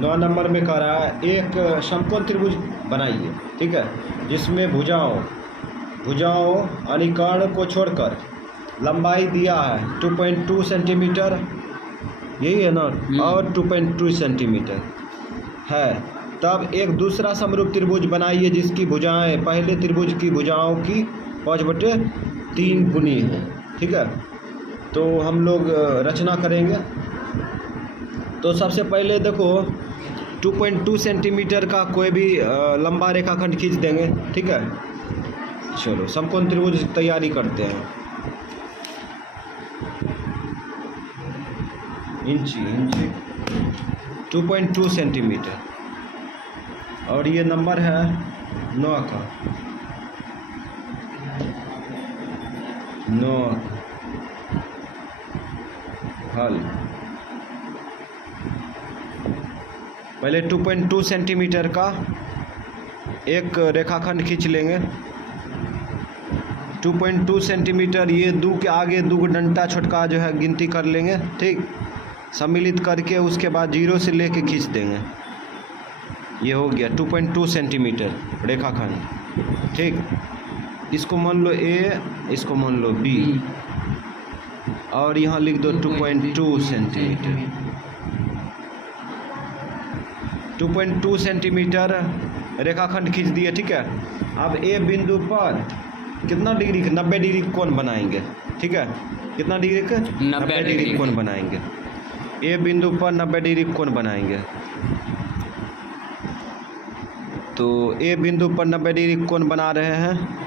9 number में कह रहा है एक समकोण त्रिभुज बनाइए, ठीक है, जिसमें भुजाओं अनिकर्ण को छोड़कर लंबाई दिया है 2.2 सेंटीमीटर, यही है ना, और 2.2 सेंटीमीटर है। तब एक दूसरा समरूप त्रिभुज बनाइए जिसकी भुजाएं पहले त्रिभुज की भुजाओं की 5/3 गुनी है, ठीक है। तो हम लोग रचना करेंगे। तो सबसे पहले देखो 2.2 सेंटीमीटर का कोई भी लंबा रेखाखंड खींच देंगे, ठीक है। चलो समकोण त्रिभुज तैयारी करते हैं। इंची 2.2 सेंटीमीटर और ये नंबर है 9 का। 9 हल। पहले 2.2 सेंटीमीटर का एक रेखाखंड खींच लेंगे। 2.2 सेंटीमीटर, ये दो के आगे दो डंडा छोटका जो है गिनती कर लेंगे, ठीक। सम्मिलित करके उसके बाद 0 से लेके खींच देंगे। ये हो गया 2.2 सेंटीमीटर रेखाखंड, ठीक। इसको मान लो A, इसको मान लो B और यहाँ लिख दो 2.2 सेंटीमीटर। 2.2 सेंटीमीटर रेखाखंड खींच दिए, ठीक है। अब A बिंदु पर कितना डिग्री, 90 डिग्री कोण बनाएंगे, ठीक है। कितना डिग्री का? 90 डिग्री कोण बनाएंगे। A बिंदु पर 90 डिग्री कोण बनाएंगे। तो A बिंदु पर 90 डिग्री कोण बना रहे हैं।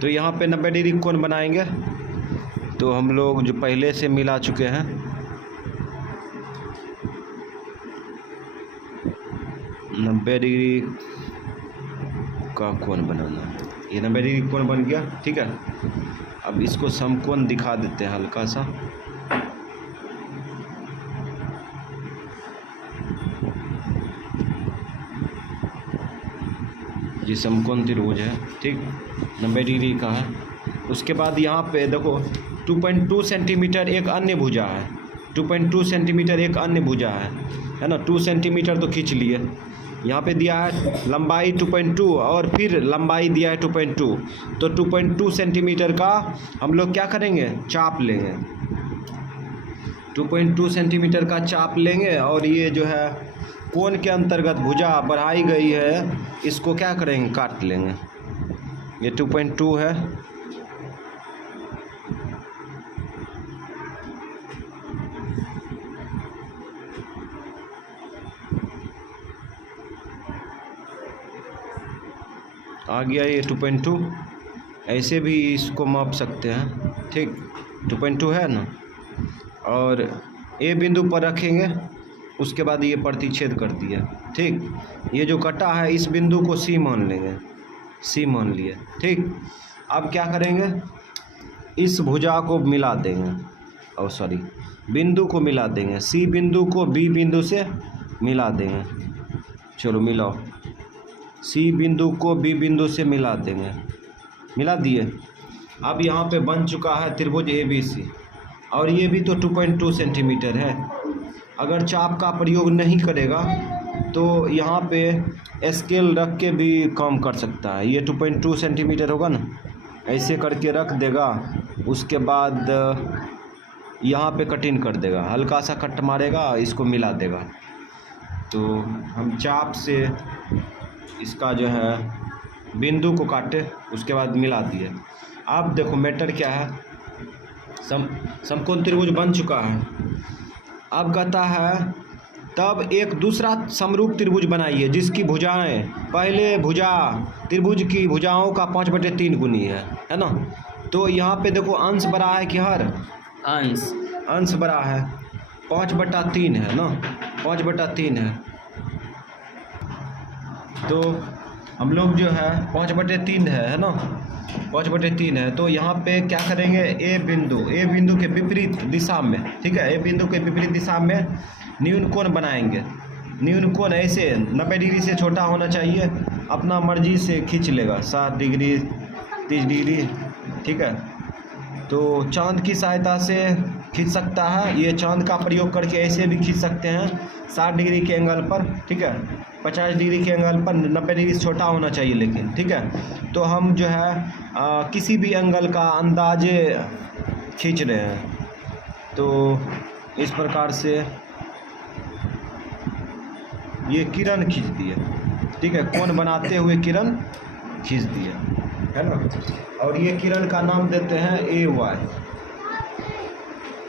तो यहाँ पे 90 डिग्री कोण बनाएंगे। तो हम लोग जो पहले से मिला चुके हैं, नब्बे डिग्री का कोण बनाना है। ये 90 डिग्री कोण बन गया, ठीक है। अब इसको समकोण दिखा देते हैं हल्का सा। ये समकोण त्रिभुज है, ठीक, 90 डिग्री का है। उसके बाद यहाँ पे देखो 2.2 सेंटीमीटर एक अन्य भुजा है। 2.2 सेंटीमीटर एक अन्य भुजा है ना। 2 सेंटीमीटर तो खींच लिए। यहाँ पे दिया है लंबाई 2.2 और फिर लंबाई दिया है 2.2। तो 2.2 सेंटीमीटर का हम लोग क्या करेंगे, चाप लेंगे। 2.2 सेंटीमीटर का चाप लेंगे और ये जो है कोण के अंतर्गत भुजा बढ़ाई गई है, इसको क्या करेंगे, काट लेंगे। ये 2.2 है। आ गया ये 2.2। ऐसे भी इसको माप सकते हैं, ठीक। 2.2 है ना। और A बिंदु पर रखेंगे, उसके बाद ये प्रतिच्छेद कर दिया, ठीक। ये जो कटा है इस बिंदु को C मान लेंगे, C मान लिया, ठीक। अब क्या करेंगे, इस भुजा को मिला देंगे, और सॉरी बिंदु को मिला देंगे। C बिंदु को B बिंदु से मिला देंगे। चलो मिलाओ। C बिंदु को B बिंदु से मिला देंगे। मिला दिए। अब यहाँ पे बन चुका है त्रिभुज ABC और ये भी तो 2.2 सेंटीमीटर है। अगर चाप का प्रयोग नहीं करेगा तो यहाँ पे स्केल रख के भी काम कर सकता है। ये 2.2 सेंटीमीटर होगा ना, ऐसे करके रख देगा। उसके बाद यहाँ पे कटिंग कर देगा, हल्का सा कट मारेगा, इसको मिला देगा। तो हम चाप से इसका जो है बिंदु को काटे, उसके बाद मिला दिए। अब देखो मैटर क्या है, समकोण त्रिभुज बन चुका है। अब कहता है तब एक दूसरा समरूप त्रिभुज बनाइए जिसकी भुजाएं पहले भुजा त्रिभुज की भुजाओं का 5/3 गुनी है ना। तो यहाँ पे देखो अंश बड़ा है कि हर, अंश बड़ा है, 5/3 है ना, 5/3 है। तो हम लोग जो है 5/3 है ना, 5/3 है। तो यहाँ पे क्या करेंगे, ए बिंदु के विपरीत दिशा में, ठीक है, ए बिंदु के विपरीत दिशा में न्यून कोण बनाएंगे। न्यून कोण ऐसे 90 डिग्री से छोटा होना चाहिए, अपना मर्जी से खींच लेगा 60 डिग्री 30 डिग्री, ठीक है। तो चांद की सहायता से खींच सकता है, ये चांद का प्रयोग करके ऐसे भी खींच सकते हैं 60 डिग्री के एंगल पर, ठीक है। 50 डिग्री के एंगल पर 90 डिग्री से छोटा होना चाहिए लेकिन, ठीक है। तो हम जो है किसी भी एंगल का अंदाजे खींच रहे हैं। तो इस प्रकार से ये किरण खींच दिए, ठीक है, कोण बनाते हुए किरण खींच दिया, है ना। और ये किरण का नाम देते हैं AY,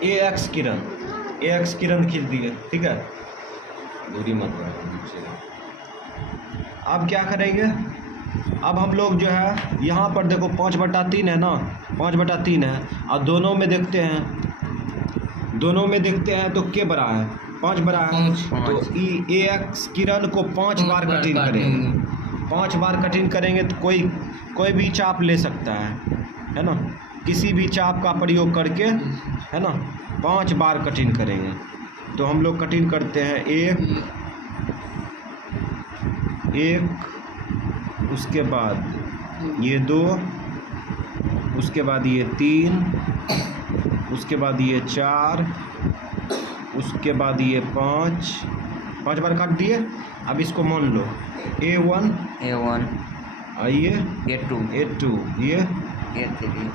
AX किरण, AX किरण खींच दिए, ठीक है। दूरी मत बढ़ाओ। अब क्या करेंगे, अब हम लोग जो है यहाँ पर देखो 5/3 है ना, 5/3 है, और दोनों में देखते हैं तो क्या बड़ा है, 5 बड़ा है। तो AX किरण को 5 बार कठिन करेंगे, 5 बार कठिन करेंगे तो कोई भी चाप ले सकता है ना, किसी भी चाप का प्रयोग करके, है ना, 5 बार कठिन करेंगे। तो हम लोग कठिन करते हैं एक, उसके बाद ये 2, उसके बाद ये 3, उसके बाद ये 4, उसके बाद ये 5 बार काट दिए। अब इसको मान लो A1 ये A2 ये A3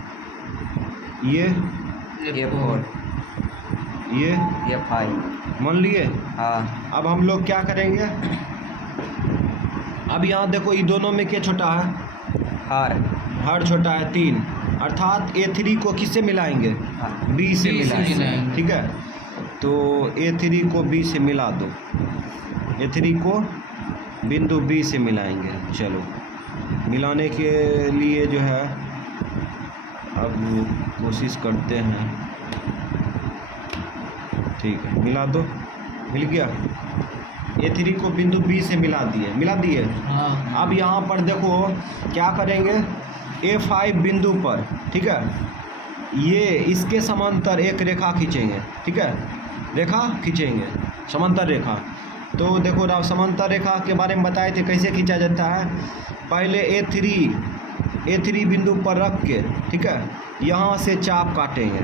ये A4 ये A5 मान लिए। हाँ। अब हम लोग क्या करेंगे, अब यहाँ देखो ये दोनों में क्या छोटा है, हर छोटा है 3, अर्थात A3 को किससे मिलाएंगे, B से मिलाएंगे, ठीक है। तो A3 को B से मिला दो, A3 को बिंदु B से मिलाएंगे। चलो मिलाने के लिए जो है अब कोशिश करते हैं, ठीक है, मिला दो, मिल गया। A3 को बिंदु B से मिला दिए। हाँ। अब यहाँ पर देखो क्या करेंगे, A5 बिंदु पर, ठीक है, ये इसके समांतर एक रेखा खींचेंगे, ठीक है, रेखा खींचेंगे, समांतर रेखा। तो देखो समांतर रेखा के बारे में बताए थे कैसे खींचा जाता है। पहले A3 बिंदु पर रख के, ठीक है, यहाँ से चाप काटेंगे,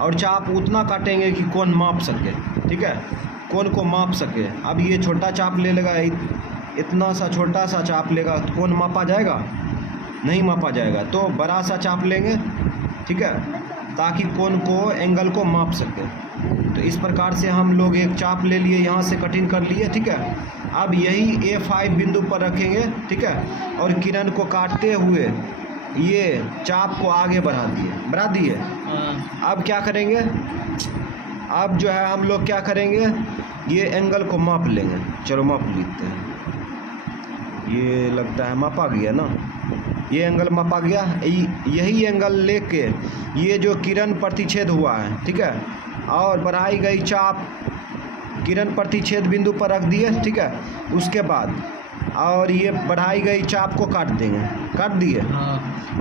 और चाप उतना काटेंगे कि कोण माप सके, ठीक है, कोण को माप सके। अब ये छोटा चाप ले लेगा, इतना सा छोटा सा चाप लेगा तो कोण मापा जाएगा, नहीं मापा जाएगा। तो बड़ा सा चाप लेंगे, ठीक है, ताकि कोण को एंगल को माप सके। तो इस प्रकार से हम लोग एक चाप ले लिए, यहाँ से कटिंग कर लिए, ठीक है। अब यही A5 बिंदु पर रखेंगे, ठीक है, और किरण को काटते हुए ये चाप को आगे बढ़ा दिए। अब क्या करेंगे, अब जो है हम लोग क्या करेंगे, ये एंगल को माप लेंगे। चलो माप लेते हैं, ये लगता है मापा गया ना, ये एंगल मापा गया। यही एंगल लेके ये जो किरण प्रतिच्छेद हुआ है, ठीक है, और बढ़ाई गई चाप किरण प्रतिच्छेद बिंदु पर रख दिए, ठीक है। उसके बाद और ये बढ़ाई गई चाप को काट दिए।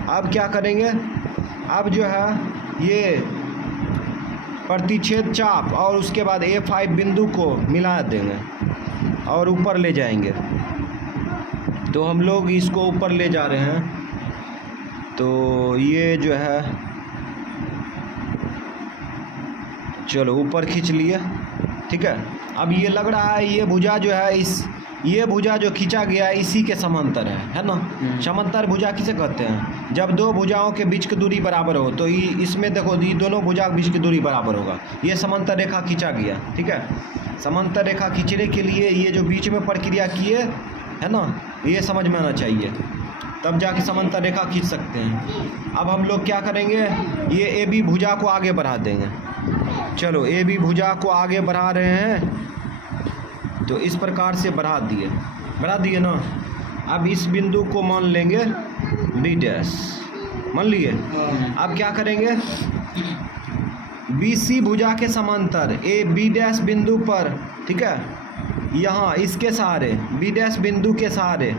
अब क्या करेंगे, अब जो है ये प्रतिच्छेद चाप और उसके बाद A5 बिंदु को मिला देंगे और ऊपर ले जाएंगे। तो हम लोग इसको ऊपर ले जा रहे हैं। तो ये जो है चलो ऊपर खींच लिए, ठीक है। अब ये लग रहा है ये भुजा जो है ये भुजा जो खींचा गया है इसी के समांतर है ना। समांतर भुजा किसे कहते हैं, जब दो भुजाओं के बीच की दूरी बराबर हो। तो इसमें देखो ये दोनों भुजा के बीच की दूरी बराबर होगा, ये समांतर रेखा खींचा गया, ठीक है। समांतर रेखा खींचने के लिए ये जो बीच में प्रक्रिया किए है ना, ये समझ में आना चाहिए, तब जाके समांतर रेखा खींच सकते हैं। अब हम लोग क्या करेंगे, ये AB भुजा को आगे बढ़ा देंगे। चलो AB भुजा को आगे बढ़ा रहे हैं, तो इस प्रकार से बढ़ा दिए ना। अब इस बिंदु को मान लेंगे B', मान लिए। अब क्या करेंगे, BC भुजा के समांतर AB' बिंदु पर, ठीक है, यहाँ इसके सहारे B' बिंदु के सहारे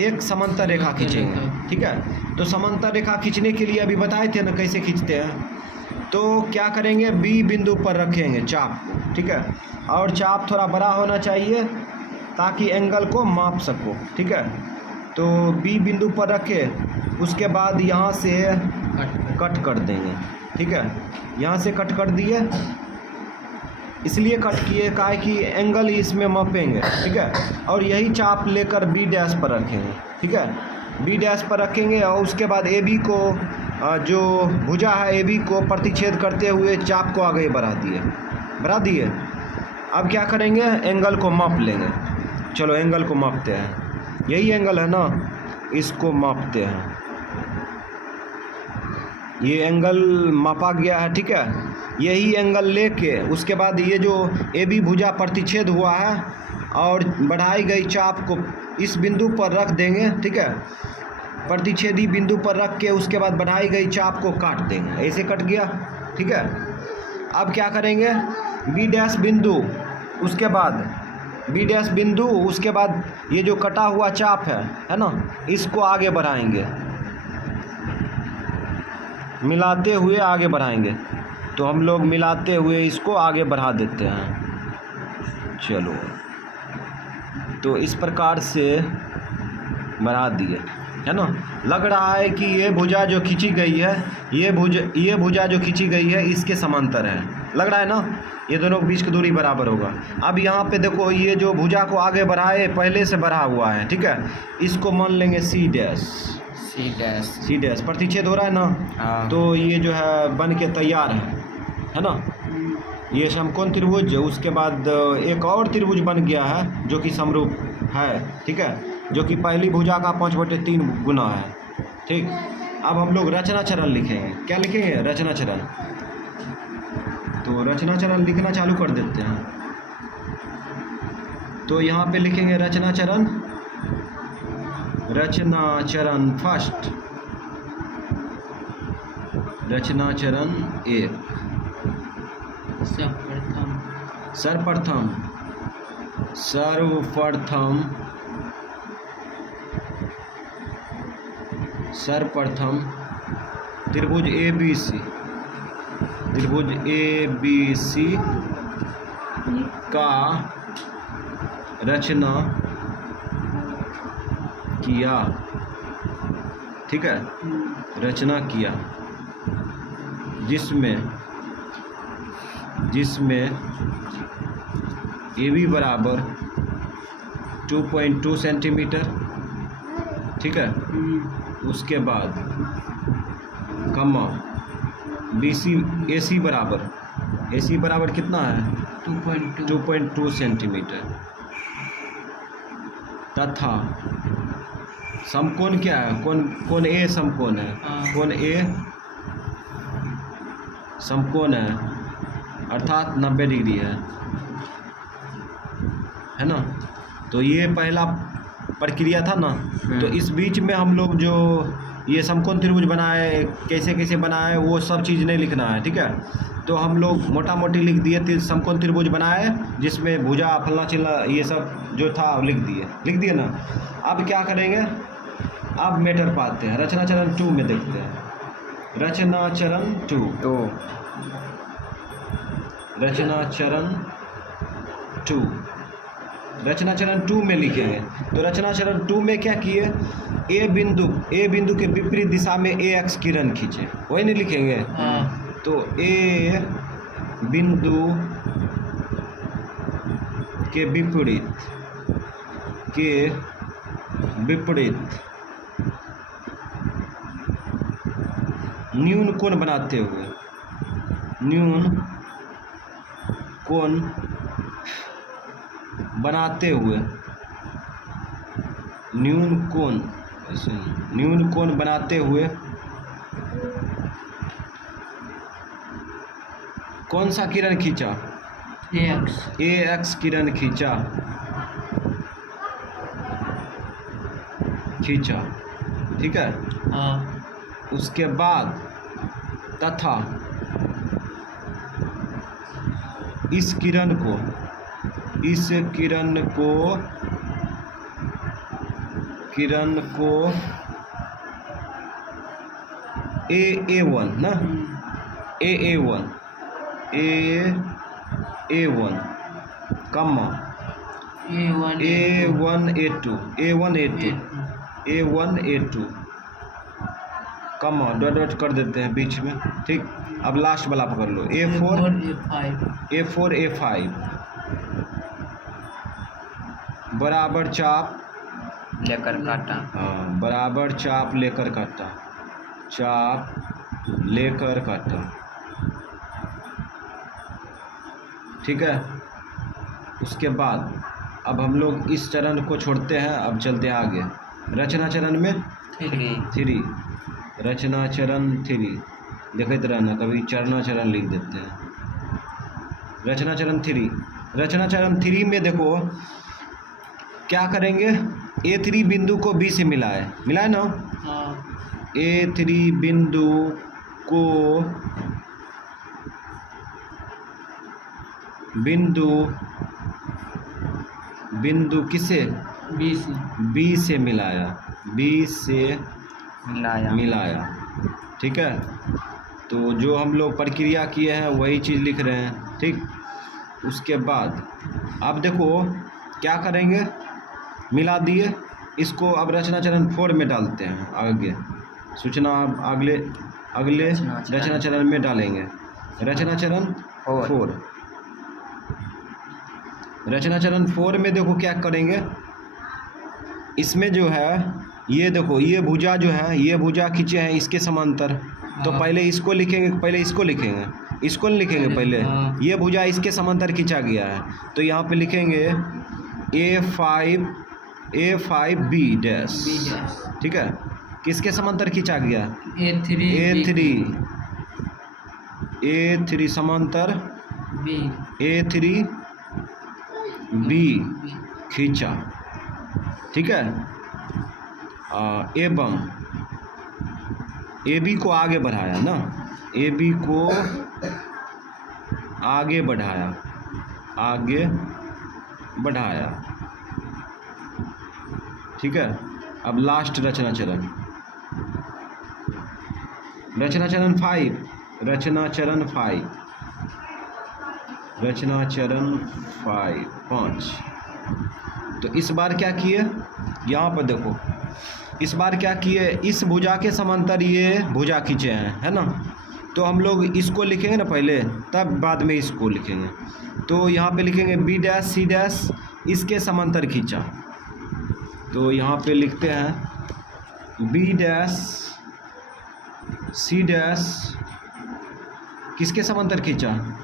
एक समांतर रेखा खींचेंगे, ठीक है। तो समांतर रेखा खींचने के लिए अभी बताए थे ना कैसे खींचते हैं। तो क्या करेंगे, बी बिंदु पर रखेंगे चाप को, ठीक है। और चाप थोड़ा बड़ा होना चाहिए ताकि एंगल को माप सको, ठीक है। तो बी बिंदु पर रखे, उसके बाद यहाँ से कट कर देंगे, ठीक है। यहाँ से कट कर दिए, इसलिए कट किए काहे कि एंगल इसमें मापेंगे, ठीक है। और यही चाप लेकर बी डैश पर रखेंगे, ठीक है। बी डैश पर रखेंगे और उसके बाद ए बी को जो भुजा है ए बी को प्रतिच्छेद करते हुए चाप को आगे बढ़ा दिए। अब क्या करेंगे, एंगल को माप लेंगे। चलो एंगल को मापते हैं, यही एंगल है ना, इसको मापते हैं। ये एंगल मापा गया है, ठीक है। यही एंगल लेके उसके बाद ये जो ए बी भुजा प्रतिच्छेद हुआ है और बढ़ाई गई चाप को इस बिंदु पर रख देंगे, ठीक है। प्रतिच्छेदी बिंदु पर रख के उसके बाद बढ़ाई गई चाप को काट देंगे, ऐसे कट गया, ठीक है। अब क्या करेंगे, बी डैश बिंदु, उसके बाद बी डैश बिंदु, उसके बाद ये जो कटा हुआ चाप है ना, इसको आगे बढ़ाएंगे, मिलाते हुए आगे बढ़ाएंगे। तो हम लोग मिलाते हुए इसको आगे बढ़ा देते हैं। चलो, तो इस प्रकार से बढ़ा दिए, है ना। लग रहा है कि ये भुजा जो खींची गई है, ये भुजा जो खींची गई है इसके समांतर है, लग रहा है ना। ये दोनों के बीच की दूरी बराबर होगा। अब यहाँ पे देखो, ये जो भुजा को आगे बढ़ाए पहले से बढ़ा हुआ है, ठीक है। इसको मान लेंगे सी डैश प्रतिच्छेद हो रहा है ना, तो ये जो है बन के तैयार है ना। ये समकोण त्रिभुज, उसके बाद एक और त्रिभुज बन गया है जो कि समरूप है, ठीक है, जो कि पहली भुजा का 5/3 गुना है, ठीक। अब हम लोग रचना चरण लिखेंगे। क्या लिखेंगे, रचना चरण। तो रचना चरण लिखना चालू कर देते हैं। तो यहाँ पे लिखेंगे रचना चरण फर्स्ट, रचना चरण 1, सर्वप्रथम त्रिभुज ए बी सी का रचना किया, ठीक है, रचना किया, जिसमें ए बी बराबर 2.2 सेंटीमीटर, ठीक है। उसके बाद कमा ए सी बराबर कितना है, 2.2 सेंटीमीटर, तथा समकोण क्या है, कोण ए समकोण है, कोण ए समकोण है, अर्थात 90 डिग्री है ना। तो ये पहला प्रक्रिया था ना। तो इस बीच में हम लोग जो ये समकोण त्रिभुज बनाए, कैसे बनाए, वो सब चीज़ नहीं लिखना है, ठीक है। तो हम लोग मोटा मोटी लिख दिए, समकोण त्रिभुज बनाए जिसमें भुजा फलना चिल्ला ये सब जो था लिख दिए ना। अब क्या करेंगे, अब मैटर पाते हैं, रचना चरण 2 में देखते हैं। रचना चरण 2 में लिखेंगे। तो रचना चरण 2 में क्या किए, ए बिंदु के विपरीत दिशा में ए एक्स किरण खींचे, वही नहीं लिखेंगे। तो ए बिंदु के विपरीत न्यून कोण बनाते हुए, कौन सा किरण खींचा, ए एक्स किरण खींचा, ठीक है। उसके बाद तथा इस किरण A1 ना, A1 A1 कम्मा A1 A2 कम्मा डॉट डॉट कर देते हैं बीच में, ठीक। अब लास्ट वाला पकड़ लो A4 A5 बराबर चाप लेकर काटा। हाँ, बराबर चाप लेकर काटा, चाप लेकर काटा, ठीक है। उसके बाद अब हम लोग इस चरण को छोड़ते हैं, अब चलते हैं आगे। रचना चरण में 3 रचना चरण 3 देखते रहना, कभी चरणा चरण लिख देते हैं। रचना चरण 3 में देखो क्या करेंगे, A3 बिंदु को B से मिलाए ना। A3 बिंदु को बिंदु किसे B से मिलाया, ठीक है। तो जो हम लोग प्रक्रिया किए हैं वही चीज़ लिख रहे हैं, ठीक। उसके बाद अब देखो क्या करेंगे, मिला दिए इसको, अब रचना चरण 4 में डालते हैं आगे। सूचना अब अगले रचना चरण में डालेंगे। रचना चरण 4 रचना चरण 4 में देखो क्या करेंगे, इसमें जो है ये देखो, ये भुजा जो है, ये भुजा खींचे हैं इसके समांतर। तो पहले इसको लिखेंगे, इसको नहीं लिखेंगे पहले। ये भुजा इसके समांतर खींचा गया है, तो यहाँ पे लिखेंगे A5B डैश, ठीक है। किसके समांतर खींचा गया, A3 समांतर A3B खींचा, ठीक है। एवं AB को आगे बढ़ाया ना, AB को आगे बढ़ाया, ठीक है। अब लास्ट रचना चरण 5 5। तो इस बार क्या किए, यहाँ पर देखो, इस बार क्या किए, इस भुजा के समांतर ये भुजा खींचे हैं, है ना। तो हम लोग इसको लिखेंगे ना पहले, तब बाद में इसको लिखेंगे। तो यहाँ पे लिखेंगे B डैश C डैश इसके समांतर खींचा। तो यहाँ पे लिखते हैं B डैश C डैश किसके समांतर खींचा,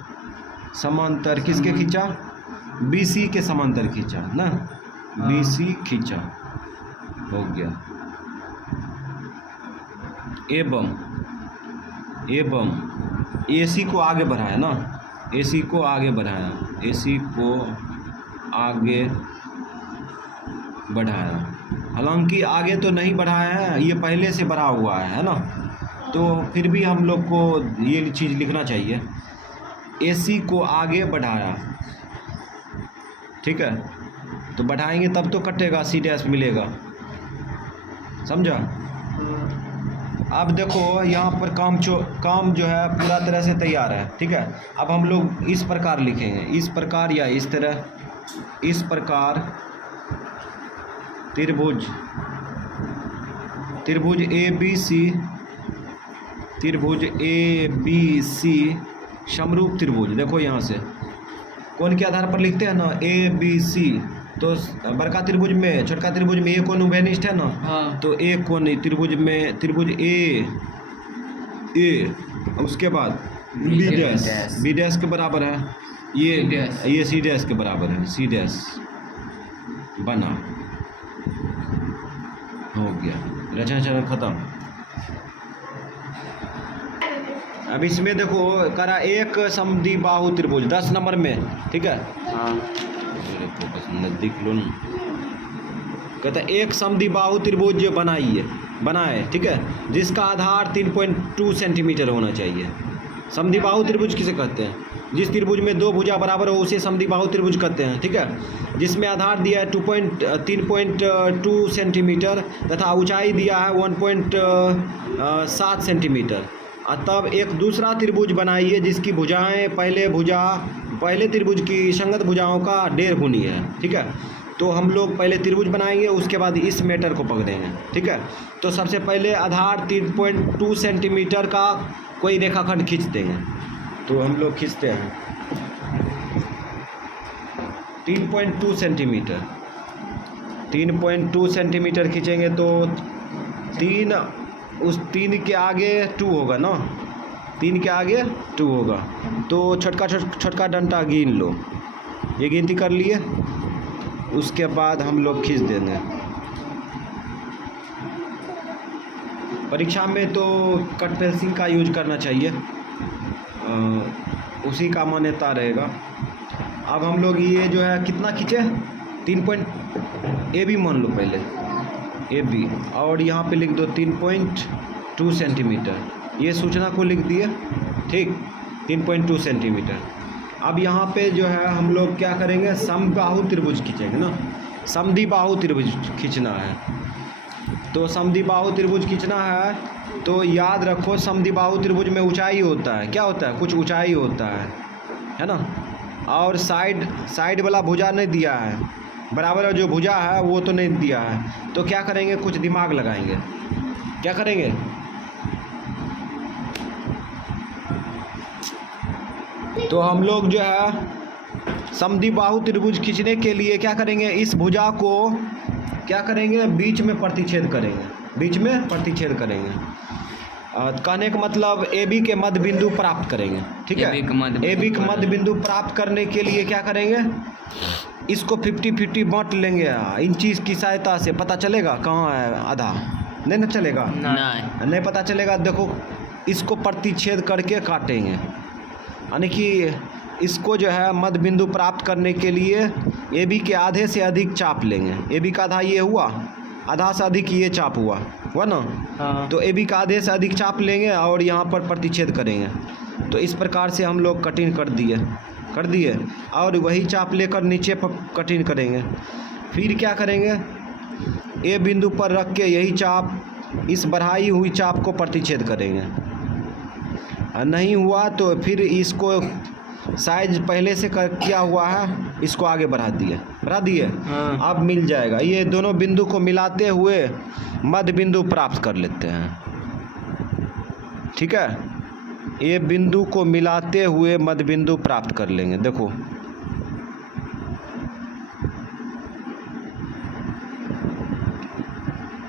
समांतर किसके खींचा, BC के समांतर खींचा ना, BC खींचा, हो गया। एवं AC को आगे बढ़ाया ना, AC को आगे बढ़ाया। हालांकि आगे तो नहीं बढ़ाया है, ये पहले से बढ़ा हुआ है ना। तो फिर भी हम लोग को ये चीज़ लिखना चाहिए, AC को आगे बढ़ाया, ठीक है। तो बढ़ाएंगे तब तो कटेगा, C डैश मिलेगा, समझा। अब देखो यहाँ पर काम जो है पूरा तरह से तैयार है, ठीक है। अब हम लोग इस प्रकार लिखेंगे, इस प्रकार या इस तरह, इस प्रकार त्रिभुज ABC समरूप त्रिभुज। देखो यहाँ से कोण के आधार पर लिखते हैं ना, ABC। तो बड़का त्रिभुज में छोटका त्रिभुज में एक कोण उभयनिष्ठ है ना, तो एक कोण त्रिभुज में, त्रिभुज ए उसके बाद B डैश के बराबर है, ये C डैश के बराबर है, C डैश बना, हो गया। रचना चरण खत्म। अब इसमें देखो करा एक समद्विबाहु त्रिभुज 10 नंबर में, ठीक है। नजदीक लो ना, कहता है एक समद्विबाहु त्रिभुज बनाए, ठीक है, जिसका आधार 3.2 सेंटीमीटर होना चाहिए। समद्विबाहु त्रिभुज किसे कहते हैं, जिस त्रिभुज में दो भुजा बराबर हो उसे समद्विबाहु त्रिभुज कहते हैं, ठीक है। जिसमें आधार दिया है 3.2 सेंटीमीटर तथा ऊंचाई दिया है 1.7 सेंटीमीटर तब एक दूसरा त्रिभुज बनाइए जिसकी भुजाएं पहले त्रिभुज की संगत भुजाओं का 1.5 गुनी है। ठीक है, तो हम लोग पहले त्रिभुज बनाएंगे, उसके बाद इस मैटर को पकड़ेंगे। ठीक है, तो सबसे पहले आधार 3.2 सेंटीमीटर का कोई रेखाखंड खींच देंगे। तो हम लोग खींचते हैं 3.2 सेंटीमीटर। 3.2 सेंटीमीटर खींचेंगे तो 3 के आगे 2 होगा ना, 3 के आगे 2 होगा। तो छोटका डंडा गिन लो, ये गिनती कर लिए। उसके बाद हम लोग खींच देंगे। परीक्षा में तो कट पेंसिल का यूज करना चाहिए, उसी का मान्यता रहेगा। अब हम लोग ये जो है कितना खींचे, 3 ए बी मान लो पहले, ए बी, और यहाँ पे लिख दो 3.2 सेंटीमीटर। ये सूचना को लिख दिए। ठीक, 3.2 सेंटीमीटर। अब यहाँ पे जो है हम लोग क्या करेंगे, समबाहु त्रिभुज खींचेंगे ना, समद्विबाहु त्रिभुज खींचना है। तो समद्विबाहु त्रिभुज खींचना है तो याद रखो, समद्विबाहु त्रिभुज में ऊंचाई होता है। क्या होता है, कुछ ऊंचाई होता है ना। और साइड वाला भुजा नहीं दिया है, बराबर जो भुजा है वो तो नहीं दिया है। तो क्या करेंगे, कुछ दिमाग लगाएंगे। क्या करेंगे, तो हम लोग जो है समद्विबाहु त्रिभुज खींचने के लिए क्या करेंगे, इस भुजा को क्या करेंगे, बीच में प्रतिच्छेद करेंगे। बीच में प्रतिच्छेद करेंगे, कहने का मतलब ए बी के मध्य बिंदु प्राप्त करेंगे। ठीक है, ए बी के मध्य बिंदु प्राप्त करने के लिए क्या करेंगे, इसको 50-50 बांट लेंगे। इन चीज़ की सहायता से पता चलेगा कहाँ है आधा, नहीं ना चलेगा, नहीं पता चलेगा। देखो, इसको प्रतिच्छेद करके काटेंगे, यानी कि इसको जो है मध्य बिंदु प्राप्त करने के लिए ए बी के आधे से अधिक चाप लेंगे। ए बी का आधा ये हुआ, आधा से अधिक ये चाप हुआ ना। हाँ। तो ए बी का आधे से अधिक चाप लेंगे और यहाँ पर प्रतिच्छेद करेंगे। तो इस प्रकार से हम लोग कटिंग कर दिए और वही चाप लेकर नीचे पर कटिंग करेंगे। फिर क्या करेंगे, ए बिंदु पर रख के यही चाप, इस बढ़ाई हुई चाप को प्रतिच्छेद करेंगे। नहीं हुआ तो फिर इसको साइज पहले से किया हुआ है, इसको आगे बढ़ा दिए। हाँ। अब मिल जाएगा। ये दोनों बिंदु को मिलाते हुए मध्य बिंदु प्राप्त कर लेते हैं। ठीक है, ये बिंदु को मिलाते हुए मध्य बिंदु प्राप्त कर लेंगे। देखो,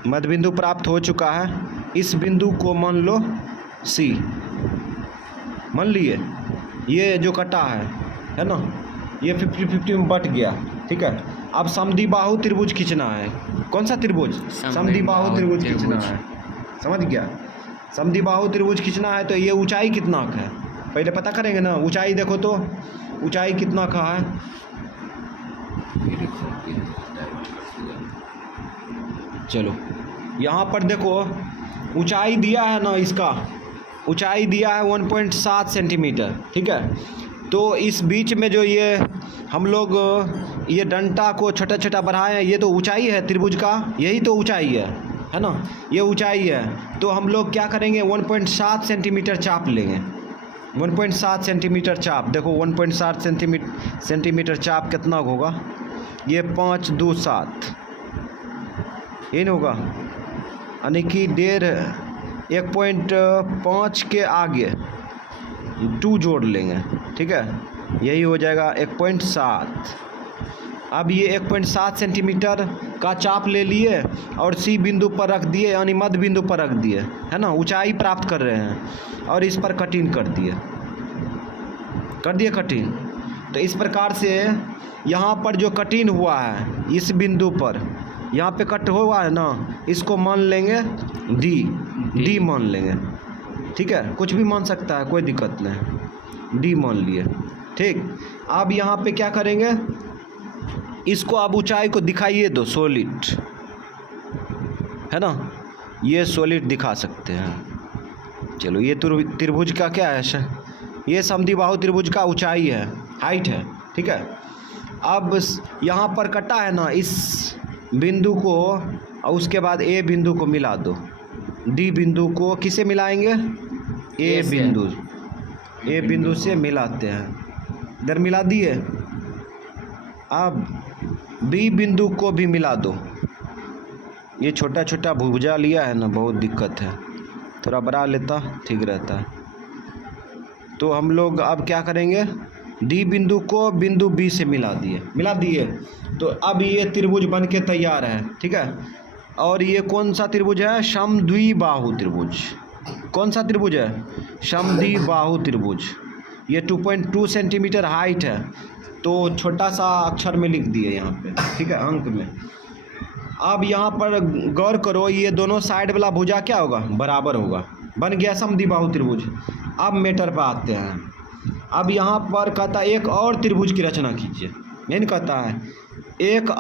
मध्य बिंदु प्राप्त हो चुका है। इस बिंदु को मान लो सी, मान लिए। ये जो कटा है ना, ये 50-50 में बट गया। ठीक है, अब समद्विबाहु त्रिभुज खींचना है। कौन सा त्रिभुज, समद्विबाहु त्रिभुज खींचना है। समझ गया, समद्विबाहु त्रिभुज खींचना है तो ये ऊंचाई कितना का है पहले पता करेंगे ना। ऊंचाई देखो तो ऊंचाई कितना का है, चलो यहाँ पर देखो ऊंचाई दिया है ना, इसका ऊंचाई दिया है 1.7 सेंटीमीटर। ठीक है, तो इस बीच में जो ये हम लोग ये डंटा को छोटा बढ़ाए हैं, ये तो ऊंचाई है त्रिभुज का, यही तो ऊंचाई है ना, ये ऊंचाई है। तो हम लोग क्या करेंगे, 1.7 सेंटीमीटर चाप लेंगे। 1.7 सेंटीमीटर चाप, देखो 1.7 सेंटीमीटर चाप कितना होगा, ये 5 2 7 ये नहीं होगा, यानी कि 1.5 के आगे 2 जोड़ लेंगे। ठीक है, यही हो जाएगा 1.7। अब ये 1.7 सेंटीमीटर का चाप ले लिए और सी बिंदु पर रख दिए, यानी मध्य बिंदु पर रख दिए, है ना। ऊंचाई प्राप्त कर रहे हैं और इस पर कटिंग कर दिए कटिंग। तो इस प्रकार से यहाँ पर जो कटिंग हुआ है इस बिंदु पर, यहाँ पे कट हुआ है ना, इसको मान लेंगे डी मान लेंगे। ठीक है, कुछ भी मान सकता है, कोई दिक्कत नहीं, डी मान लिए। ठीक, अब यहाँ पे क्या करेंगे, इसको अब ऊंचाई को दिखाइए दो, सॉलिड है ना, ये सॉलिड दिखा सकते हैं। चलो, ये त्रिभुज का क्या है, ये समद्विबाहु त्रिभुज का ऊंचाई है, हाइट है। ठीक है, अब यहाँ पर कटा है ना, इस बिंदु को और उसके बाद ए बिंदु को मिला दो। डी बिंदु को किसे मिलाएंगे, ए से। बिंदु, ए बिंदु से मिलाते हैं। इधर मिला दिए। अब बी बिंदु को भी मिला दो। ये छोटा छोटा भुजा लिया है ना, बहुत दिक्कत है, थोड़ा बड़ा लेता ठीक रहता। तो हम लोग अब क्या करेंगे, डी बिंदु को बिंदु बी से मिला दिए। तो अब ये त्रिभुज बन के तैयार है, ठीक है। और ये कौन सा त्रिभुज है, समद्विबाहु त्रिभुज। कौन सा त्रिभुज है, समद्विबाहु त्रिभुज। ये 2.2 सेंटीमीटर हाइट है, तो छोटा सा अक्षर में लिख दिए यहाँ पे, ठीक है, अंक में। अब यहाँ पर गौर करो, ये दोनों साइड वाला भुजा क्या होगा, बराबर होगा, बन गया समद्विबाहु त्रिभुज। अब मेटर पर आते हैं। अब यहाँ पर कहता है एक और त्रिभुज की रचना कीजिए, नहीं कहता है एक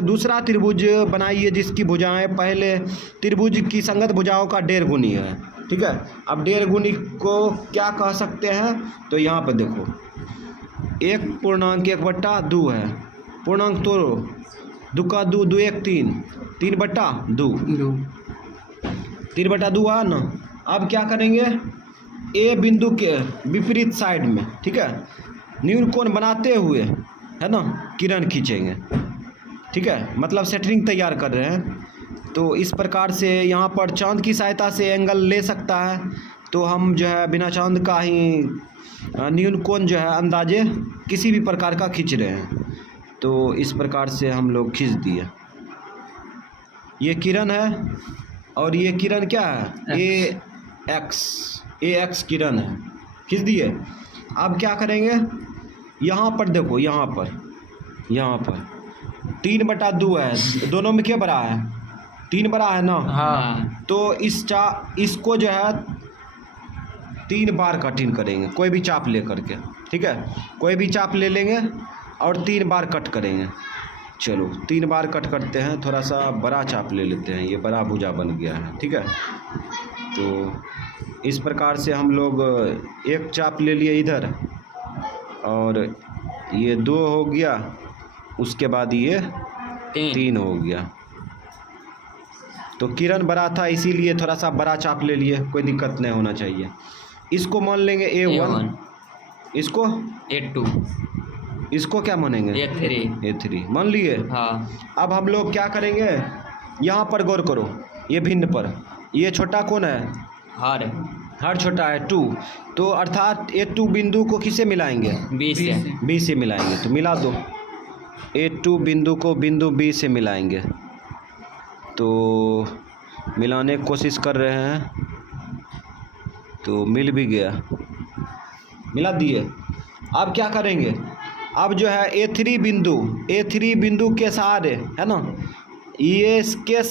दूसरा त्रिभुज बनाइए जिसकी भुजाएं पहले त्रिभुज की संगत भुजाओं का 1.5 गुनी है, ठीक है। अब 1.5 गुनी को क्या कह सकते हैं, तो यहाँ पर देखो 1.1/2 है, पूर्णांक तोड़ो, 2 का 2, 2 1 3, 3/2, 3/2 है ना। अब क्या करेंगे, ए बिंदु के विपरीत साइड में, ठीक है, न्यून कोण बनाते हुए, है ना, किरण खींचेंगे, ठीक है, मतलब सेंटरिंग तैयार कर रहे हैं। तो इस प्रकार से यहाँ पर चांद की सहायता से एंगल ले सकता है, तो हम जो है बिना चांद का ही न्यून कोण जो है अंदाजे किसी भी प्रकार का खींच रहे हैं। तो इस प्रकार से हम लोग खींच दिए। ये किरण है और ये किरण क्या है, ए एक्स किरण है, खींच दिए। अब क्या करेंगे, यहाँ पर देखो, यहाँ पर 3/2 है, दोनों में क्या बड़ा है, 3 बड़ा है ना। हाँ। तो इसको जो है 3 बार कटिंग करेंगे, कोई भी चाप ले करके, ठीक है, कोई भी चाप ले लेंगे और 3 बार कट करेंगे। चलो 3 बार कट करते हैं, थोड़ा सा बड़ा चाप ले लेते हैं, ये बड़ा भुजा बन गया है, ठीक है। तो इस प्रकार से हम लोग एक चाप ले लिए इधर, और ये 2 हो गया, उसके बाद ये 3 हो गया। तो किरण बड़ा था इसीलिए थोड़ा सा बड़ा चाप ले लिए, कोई दिक्कत नहीं होना चाहिए। इसको मान लेंगे A1, इसको A2, इसको क्या मानेंगे, A3 मान लिए। हाँ। अब हम लोग क्या करेंगे, यहाँ पर गौर करो, ये भिन्न पर, ये छोटा कौन है, हर छोटा है 2, तो अर्थात A2 बिंदु को किससे मिलाएंगे, B से मिलाएंगे। तो मिला दो, A2 बिंदु को बिंदु B से मिलाएंगे। तो मिलाने की कोशिश कर रहे हैं, तो मिल भी गया, मिला दिए। अब क्या करेंगे, अब जो है A3 बिंदु के सहारे, है ना, ये इसके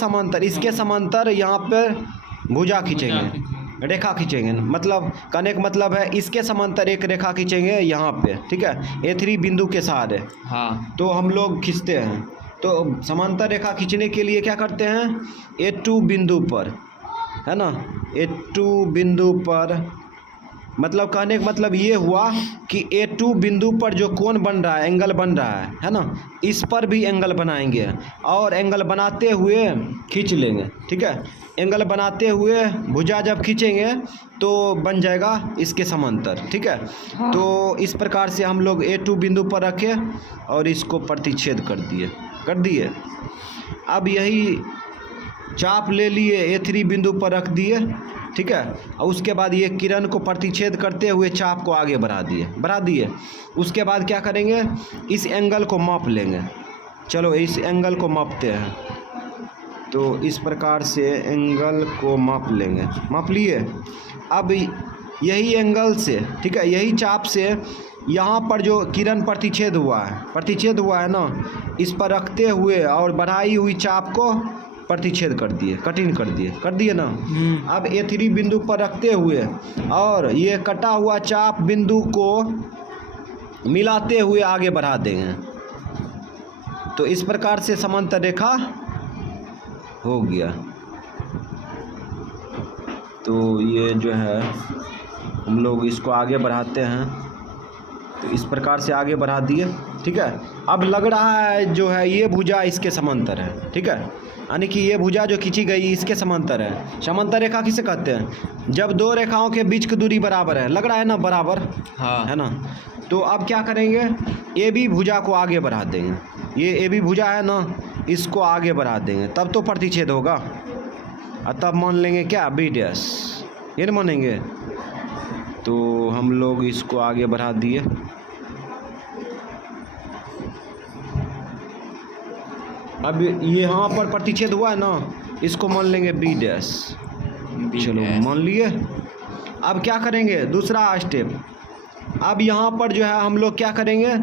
समांतर यहाँ पर भुजा खींचेंगे, रेखा खींचेंगे, मतलब कहने का मतलब है इसके समांतर एक रेखा खींचेंगे यहाँ पे, ठीक है, A3 बिंदु के सहारे। हाँ। तो हम लोग खींचते हैं। तो समांतर रेखा खींचने के लिए क्या करते हैं, A2 बिंदु पर, है ना, A2 बिंदु पर, मतलब कहने का मतलब ये हुआ कि A2 बिंदु पर जो कोण बन रहा है, एंगल बन रहा है ना, इस पर भी एंगल बनाएंगे और एंगल बनाते हुए खींच लेंगे, ठीक है। एंगल बनाते हुए भुजा जब खींचेंगे तो बन जाएगा इसके समांतर, ठीक है। तो इस प्रकार से हम लोग A2 बिंदु पर रखे और इसको प्रतिच्छेद कर दिए। अब यही चाप ले लिए, A3 बिंदु पर रख दिए, ठीक है, और उसके बाद ये किरण को प्रतिच्छेद करते हुए चाप को आगे बढ़ा दिए। उसके बाद क्या करेंगे, इस एंगल को माप लेंगे। चलो इस एंगल को मापते हैं। तो इस प्रकार से एंगल को माप लेंगे, माप लिए। अब यही एंगल से, ठीक है, यही चाप से यहाँ पर जो किरण प्रतिच्छेद हुआ है ना, इस पर रखते हुए और बढ़ाई हुई चाप को प्रतिच्छेद कर दिए, कटिंग कर दिए ना। अब A3 बिंदु पर रखते हुए और ये कटा हुआ चाप बिंदु को मिलाते हुए आगे बढ़ा देंगे। तो इस प्रकार से समांतर रेखा हो गया। तो ये जो है हम लोग इसको आगे बढ़ाते हैं। तो इस प्रकार से आगे बढ़ा दिए। ठीक है। अब लग रहा है जो है ये भुजा इसके समांतर है, ठीक है, यानी कि ये भुजा जो खींची गई इसके समांतर है। समांतर रेखा किसे कहते हैं? जब दो रेखाओं के बीच की दूरी बराबर है, लग रहा है ना बराबर, हाँ है ना। तो अब क्या करेंगे, ए बी भुजा को आगे बढ़ा देंगे। ये ए बी भुजा है ना, इसको आगे बढ़ा देंगे, तब तो प्रतिच्छेद होगा। और तब मान लेंगे क्या, बी डैश, ये नहीं मानेंगे। तो हम लोग इसको आगे बढ़ा दिए। अब यहाँ पर प्रतिच्छेद हुआ है ना, इसको मान लेंगे बी डैश। चलो मान लिए। अब क्या करेंगे, दूसरा स्टेप। अब यहाँ पर जो है हम लोग क्या करेंगे,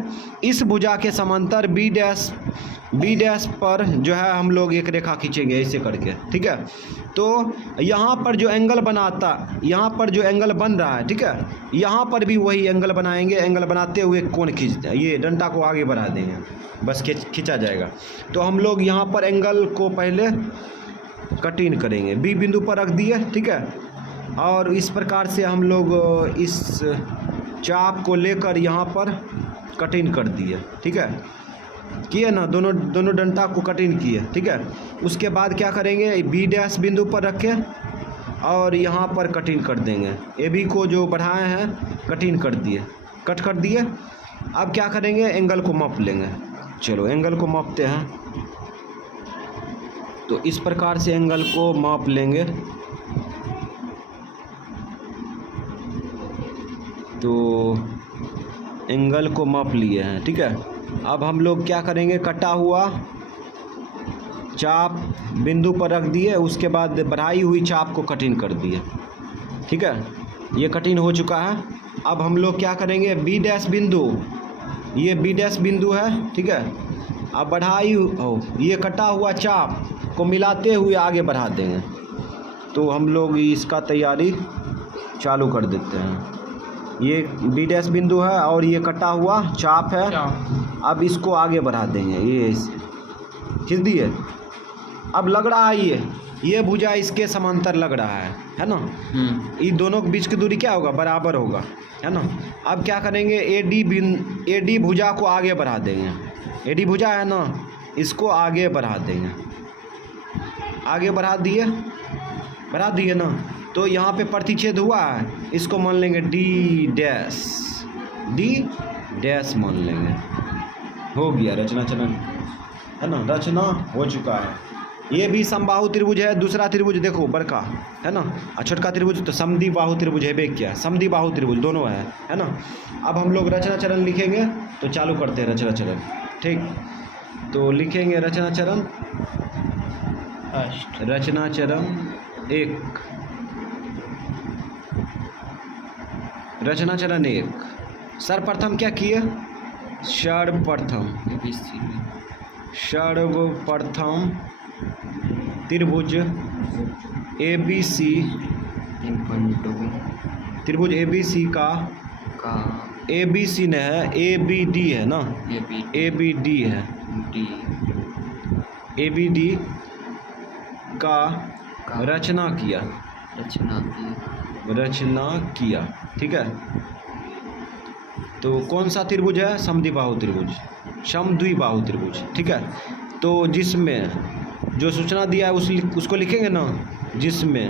इस भुजा के समांतर बी डैश पर जो है हम लोग एक रेखा खींचेंगे ऐसे करके, ठीक है। तो यहाँ पर जो एंगल बनाता, यहाँ पर जो एंगल बन रहा है, ठीक है, यहाँ पर भी वही एंगल बनाएंगे। एंगल बनाते हुए कोण खींच, ये डंडा को आगे बढ़ा देंगे, बस खींचा जाएगा। तो हम लोग यहाँ पर एंगल को पहले कटिंग करेंगे, बी बिंदु पर रख दिए, ठीक है। और इस प्रकार से हम लोग इस चाप को लेकर यहाँ पर कटिंग कर दिए, ठीक है, किए ना, दोनों डंडा को कटिंग किए, ठीक है। उसके बाद क्या करेंगे, बी डैश बिंदु पर रखें और यहाँ पर कटिंग कर देंगे। ए बी को जो बढ़ाए हैं कटिंग कर दिए, कट कर दिए। अब क्या करेंगे, एंगल को माप लेंगे। चलो एंगल को मापते हैं। तो इस प्रकार से एंगल को माप लेंगे। तो एंगल को माप लिए हैं, ठीक है। अब हम लोग क्या करेंगे, कटा हुआ चाप बिंदु पर रख दिए, उसके बाद बढ़ाई हुई चाप को कटिंग कर दिए, ठीक है। ये कटिंग हो चुका है। अब हम लोग क्या करेंगे, बी डैश बिंदु, ये बी डैश बिंदु है, ठीक है। अब बढ़ाई हो ये कटा हुआ चाप को मिलाते हुए आगे बढ़ा देंगे। तो हम लोग इसका तैयारी चालू कर देते हैं। ये बी डैश बिंदु है और ये कटा हुआ चाप है। अब इसको आगे बढ़ा देंगे, ये खींच दिए। अब लग रहा है ये भुजा इसके समांतर लग रहा है ना। इन दोनों के बीच की दूरी क्या होगा, बराबर होगा, है ना। अब क्या करेंगे, ए डी भुजा को आगे बढ़ा देंगे। ए डी भुजा है ना, इसको आगे बढ़ा देंगे। आगे बढ़ा दिए ना। तो यहाँ पे प्रतिच्छेद हुआ है, इसको मान लेंगे डी डैश मान लेंगे। हो गया रचना चलन, है ना, रचना हो चुका है। ये भी समबाहु त्रिभुज है। दूसरा त्रिभुज देखो बड़का, है ना, और छोटका त्रिभुज तो समद्वि बाहु त्रिभुज है। क्या समद्वि बाहु त्रिभुज दोनों है ना। अब हम लोग रचना चरण लिखेंगे। तो चालू करते हैं रचना चरण, ठीक। तो लिखेंगे रचना चरण, रचना चरण 1, रचना चरण 1। सर्वप्रथम क्या किए, सर्वप्रथम त्रिभुज ABC, त्रिभुज ABC का ABC ने है, ABD है ना, ABD है, ABD का रचना किया, ठीक है। तो कौन सा त्रिभुज है, समद्विबाहु त्रिभुज, ठीक है। तो जिसमें जो सूचना दिया है उसको लिखेंगे ना, जिसमें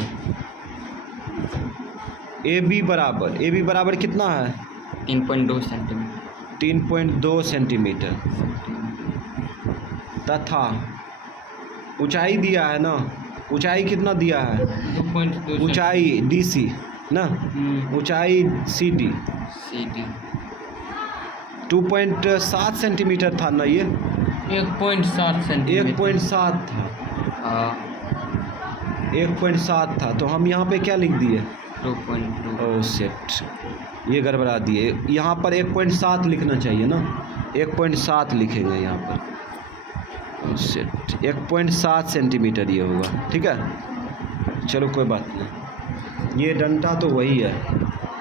AB बराबर कितना है, 3.2 सेंटीमीटर तथा ऊंचाई दिया है ना, ऊंचाई कितना दिया है, 2.2 ऊंचाई DC ना, ऊंचाई CD 2.7 सेंटीमीटर था ना, ये 1.7 सेंटीमीटर 1.7 था। 1.7 था। तो हम यहाँ पे क्या लिख दिए, 2.2। ओह शिट, ये गड़बड़ा दिए। यहाँ पर 1.7 लिखना चाहिए ना, 1.7 लिखेंगे यहाँ पर। ओह शिट, 1.7 सेंटीमीटर ये होगा, ठीक है। चलो कोई बात नहीं, ये डंडा तो वही है,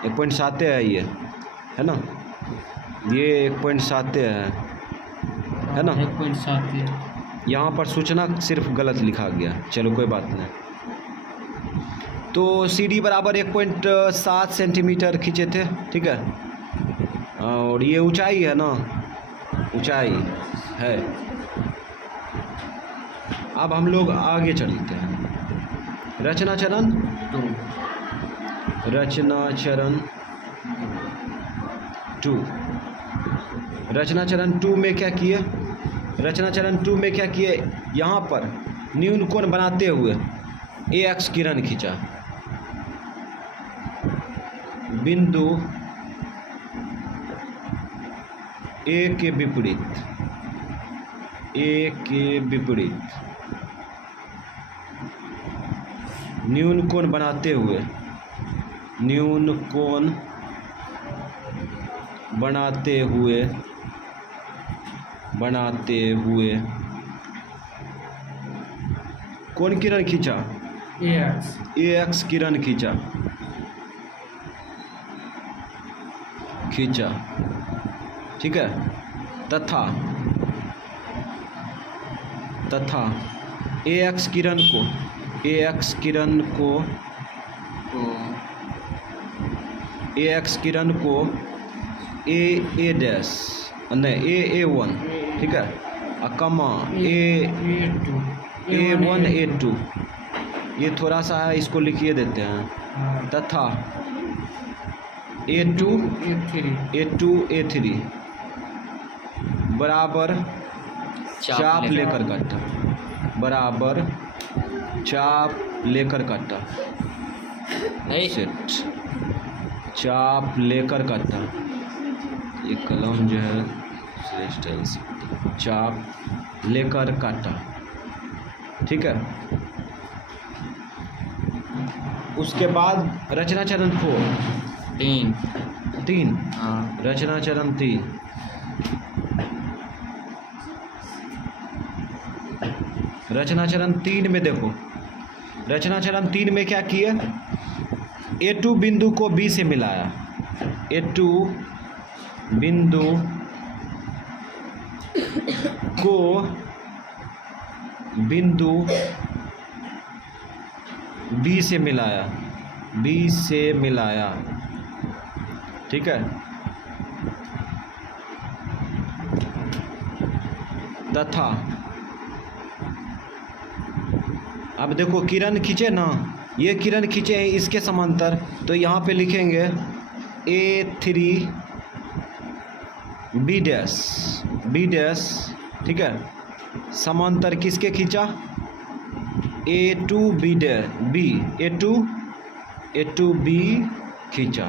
1.7 है ये, है ना, ये 1.7 है ना, 1.7। यहाँ पर सूचना सिर्फ गलत लिखा गया। चलो कोई बात नहीं। तो CD बराबर 1.7 सेंटीमीटर खींचे थे, ठीक है। और ये ऊंचाई है ना, ऊंचाई है। अब हम लोग आगे चलते हैं। रचना चरण 2 रचना चरण 2 रचना चरण 2 में क्या किए? रचना चरण 2 में क्या किए? यहाँ पर न्यून कोण बनाते हुए ए एक्स किरण खींचा। बिंदु ए के विपरीत न्यून कोण बनाते हुए कौन किरण खींचा? ए एक्स किरण खींचा। ठीक है। तथा ए एक्स किरण को ए डैश नहीं A1 ठीक है कमा A1 A2 ये थोड़ा सा है, इसको लिखिए देते हैं। तथा A2 A3 बराबर चाप लेकर काटा सेट चाप लेकर काटा। ये कलम जो है चाप लेकर काटा। ठीक है। उसके बाद रचना चरण 3 रचना चरण 3 रचना चरण 3 में देखो। रचना चरण 3 में क्या किए? A2 बिंदु को B से मिलाया। A2 बिंदु को बिंदु B से मिलाया। ठीक है। तथा अब देखो किरण खींचे ना, ये किरण खींचे हैं इसके समांतर, तो यहाँ पे लिखेंगे A3 B डैश। ठीक है। समांतर किसके खींचा? A2 B खींचा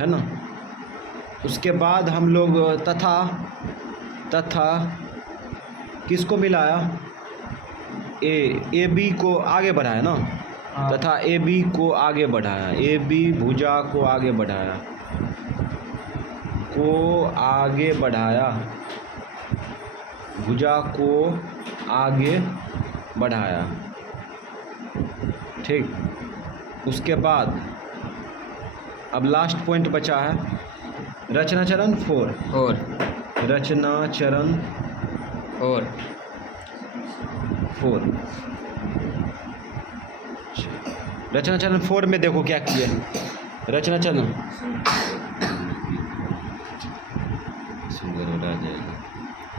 है ना। उसके बाद हम लोग तथा किसको मिलाया? ए बी को आगे बढ़ाया ना। तथा ए बी को आगे बढ़ाया, ए बी भुजा को आगे बढ़ाया। ठीक। उसके बाद अब लास्ट पॉइंट बचा है रचना चरण 4 रचना चरण 4 रचना चरण 4 में देखो क्या किए। रचना चरण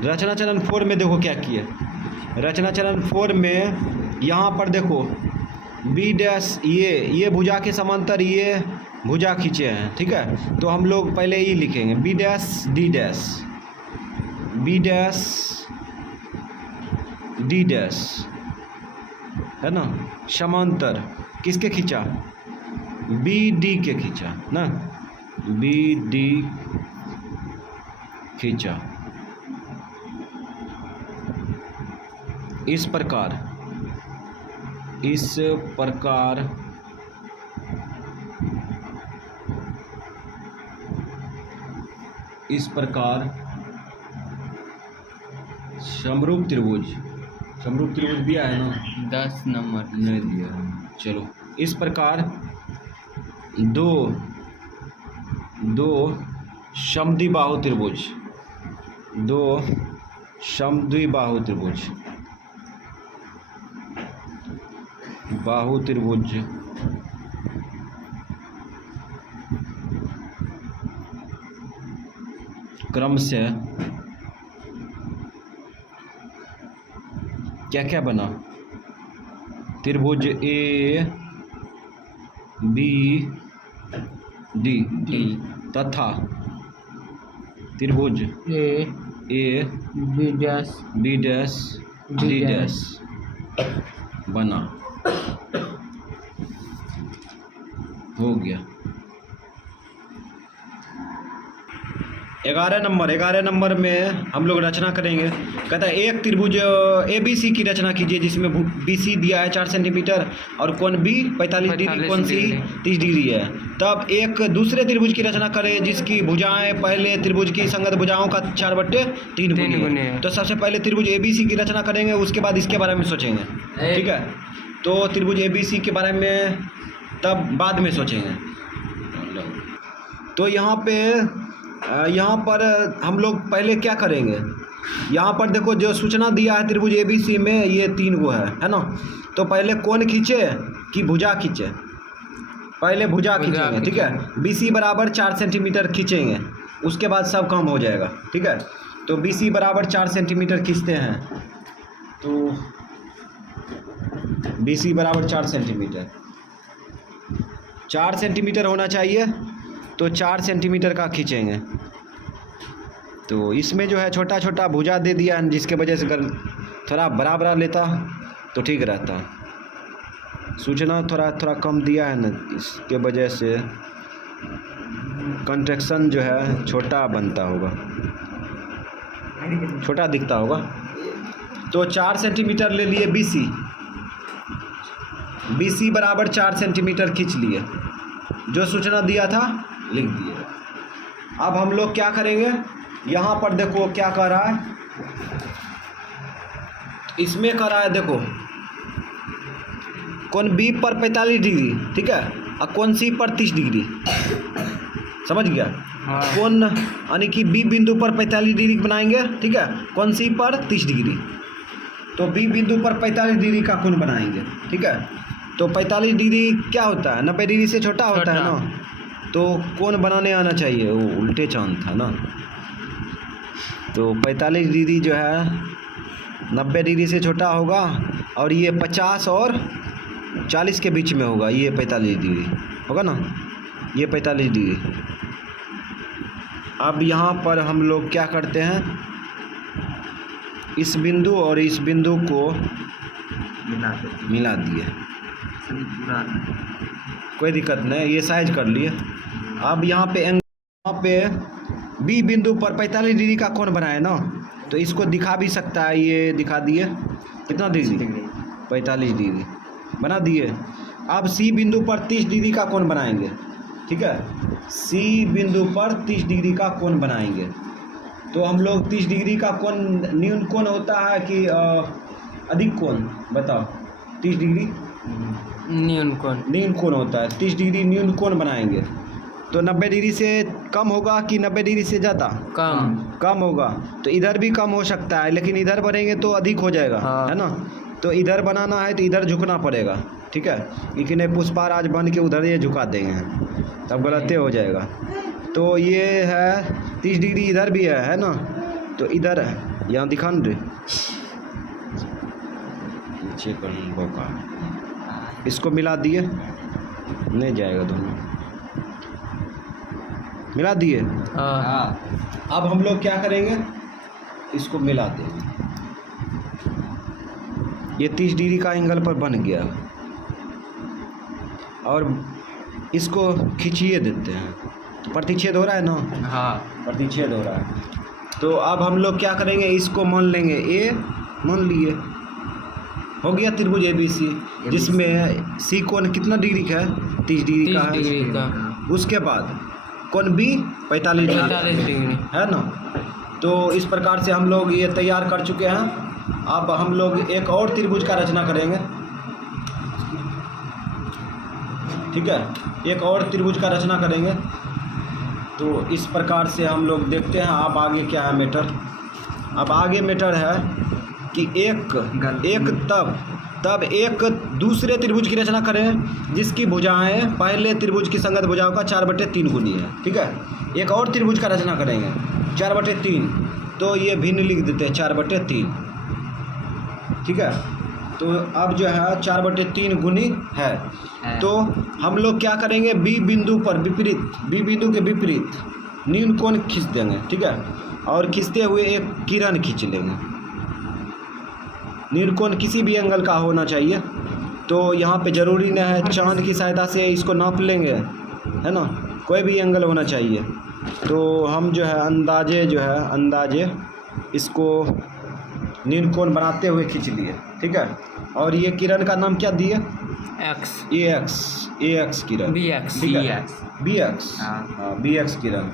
रचना चरण 4 में देखो क्या किए। रचना चरण 4 में यहाँ पर देखो बी डैश ये भुजा के समांतर ये भुजा खींचे हैं। ठीक है। तो हम लोग पहले ही लिखेंगे बी डैश डी डैश है ना। समांतर किसके खींचा? बी डी के खींचा ना, बी डी खींचा। इस प्रकार समरूप त्रिभुज दिया है ना? 10 नंबर नहीं दिया। चलो इस प्रकार दो समद्विबाहु त्रिभुज बाहु त्रिभुज क्रम से क्या क्या बना? त्रिभुज ए बी डी डी तथा त्रिभुज A A B dash B dash D D dash बना। हो गया। 11 नंबर में हम लोग रचना करेंगे। कहता है एक त्रिभुज ए बी सी की रचना कीजिए जिसमें बी सी दिया है 4 सेंटीमीटर और कोण बी 45 डिग्री, कोण सी 30 डिग्री है। तब एक दूसरे त्रिभुज की रचना करें जिसकी भुजाएं पहले त्रिभुज की संगत भुजाओं का 4/3 गुनी है। तो सबसे पहले त्रिभुज ए बी सी की रचना करेंगे, उसके बाद इसके बारे में सोचेंगे। ठीक है, तो त्रिभुज ए बी सी के बारे में तब बाद में सोचेंगे। तो यहाँ पर हम लोग पहले क्या करेंगे, यहाँ पर देखो जो सूचना दिया है त्रिभुज ए बी सी में ये 3 गो है ना। तो पहले कोण खींचे कि भुजा खींचे? पहले भुजा खींचेंगे। ठीक है, बी सी बराबर 4 सेंटीमीटर खींचेंगे, उसके बाद सब काम हो जाएगा। ठीक है, तो बी सी बराबर 4 सेंटीमीटर खींचते हैं। तो बी सी बराबर 4 सेंटीमीटर, 4 सेंटीमीटर होना चाहिए, तो 4 सेंटीमीटर का खींचेंगे। तो इसमें जो है छोटा छोटा भुजा दे दिया है, जिसके वजह से अगर थोड़ा बड़ा लेता तो ठीक रहता। सूचना थोड़ा कम दिया है ना, इसके वजह से कंट्रैक्शन जो है छोटा बनता होगा, छोटा दिखता होगा। तो 4 सेंटीमीटर ले लिए बी सी बराबर 4 सेंटीमीटर खींच लिए, जो सूचना दिया था लिख दिए। अब हम लोग क्या करेंगे, यहाँ पर देखो क्या कर रहा है, इसमें कर रहा है देखो कोण बी पर 45 डिग्री, ठीक है, और कोण सी पर 30 डिग्री। समझ गया? हाँ। कोण यानी कि बी बिंदु पर 45 डिग्री बनाएंगे, ठीक है, कोण सी पर 30 डिग्री। तो बी बिंदु पर 45 डिग्री का कोण बनाएंगे। ठीक है, तो 45 डिग्री क्या होता है? 90 डिग्री से छोटा होता है ना। तो कोण बनाने आना चाहिए, वो उल्टे चांद था ना। तो 45 डिग्री जो है 90 डिग्री से छोटा होगा, और ये 50 और 40 के बीच में होगा। ये 45 डिग्री होगा ना, ये 45 डिग्री। अब यहाँ पर हम लोग क्या करते हैं, इस बिंदु और इस बिंदु को मिला दिए, कोई दिक्कत नहीं, ये साइज कर लिए। अब यहाँ पे बी बिंदु पर 45 डिग्री का कोण बनाए ना, तो इसको दिखा भी सकता है, ये दिखा दिए कितना डिग्री, 45 डिग्री बना दिए। अब सी बिंदु पर 30 डिग्री का कोण बनाएंगे। ठीक है, सी बिंदु पर 30 डिग्री का कोण बनाएंगे। तो हम लोग 30 डिग्री का कोण न्यून कोण होता है कि अधिक कोण, बताओ? 30 डिग्री न्यून कोण होता है, 30 डिग्री न्यून कोण बनाएंगे। तो 90 डिग्री से कम होगा कि 90 डिग्री से ज़्यादा? कम होगा। तो इधर भी कम हो सकता है, लेकिन इधर बढ़ेंगे तो अधिक हो जाएगा। हाँ। है ना, तो इधर बनाना है तो इधर झुकना पड़ेगा। ठीक है, लेकिन पुष्पाराज बन के उधर ये झुका देंगे, तब गलत हो जाएगा। तो ये है 30 डिग्री इधर भी है ना, तो इधर यहाँ दिखा न रे, नीचे कर, इसको मिला दिए, नहीं जाएगा, दोनों मिला दिए। हाँ। अब हम लोग क्या करेंगे, इसको मिला देंगे। ये 30 डिग्री का एंगल पर बन गया, और इसको खींचिए देते हैं। प्रतिच्छेद हो रहा है ना? हाँ, प्रतिच्छेद हो रहा है। तो अब हम लोग क्या करेंगे, इसको मान लेंगे ए, मान लिए, हो गया त्रिभुज ए बी सी, जिसमें सी कोण कितना डिग्री का है? 30 डिग्री का है। उसके बाद कोण बी 45 डिग्री है ना। तो इस प्रकार से हम लोग ये तैयार कर चुके हैं। अब हम लोग एक और त्रिभुज का रचना करेंगे। ठीक है, एक और त्रिभुज का रचना करेंगे। तो इस प्रकार से हम लोग देखते हैं अब आगे क्या है मैटर। अब आगे मैटर है कि तब एक दूसरे त्रिभुज की रचना करें जिसकी भुजाएं पहले त्रिभुज की संगत भुजाओं का 4/3 गुनी है। ठीक है, एक और त्रिभुज का रचना करेंगे 4/3, तो ये भिन्न लिख देते हैं 4/3, ठीक है। तो अब जो है 4/3 गुनी है। तो हम लोग क्या करेंगे, बी बिंदु पर विपरीत, बी बिंदु के विपरीत न्यून कोण खींच देंगे, ठीक है। और खींचते हुए एक किरण खींच लेंगे। न्यून कोण किसी भी एंगल का होना चाहिए। तो यहाँ पे ज़रूरी नहीं है, चांद की सहायता से इसको नाप लेंगे, है ना, कोई भी एंगल होना चाहिए। तो हम जो है अंदाजे इसको न्यून कोण बनाते हुए खींच लिए, ठीक है। और ये किरण का नाम क्या दिए, ए एक्स किरण, ठीक है, बी एक्स, हाँ बी एक्स किरण।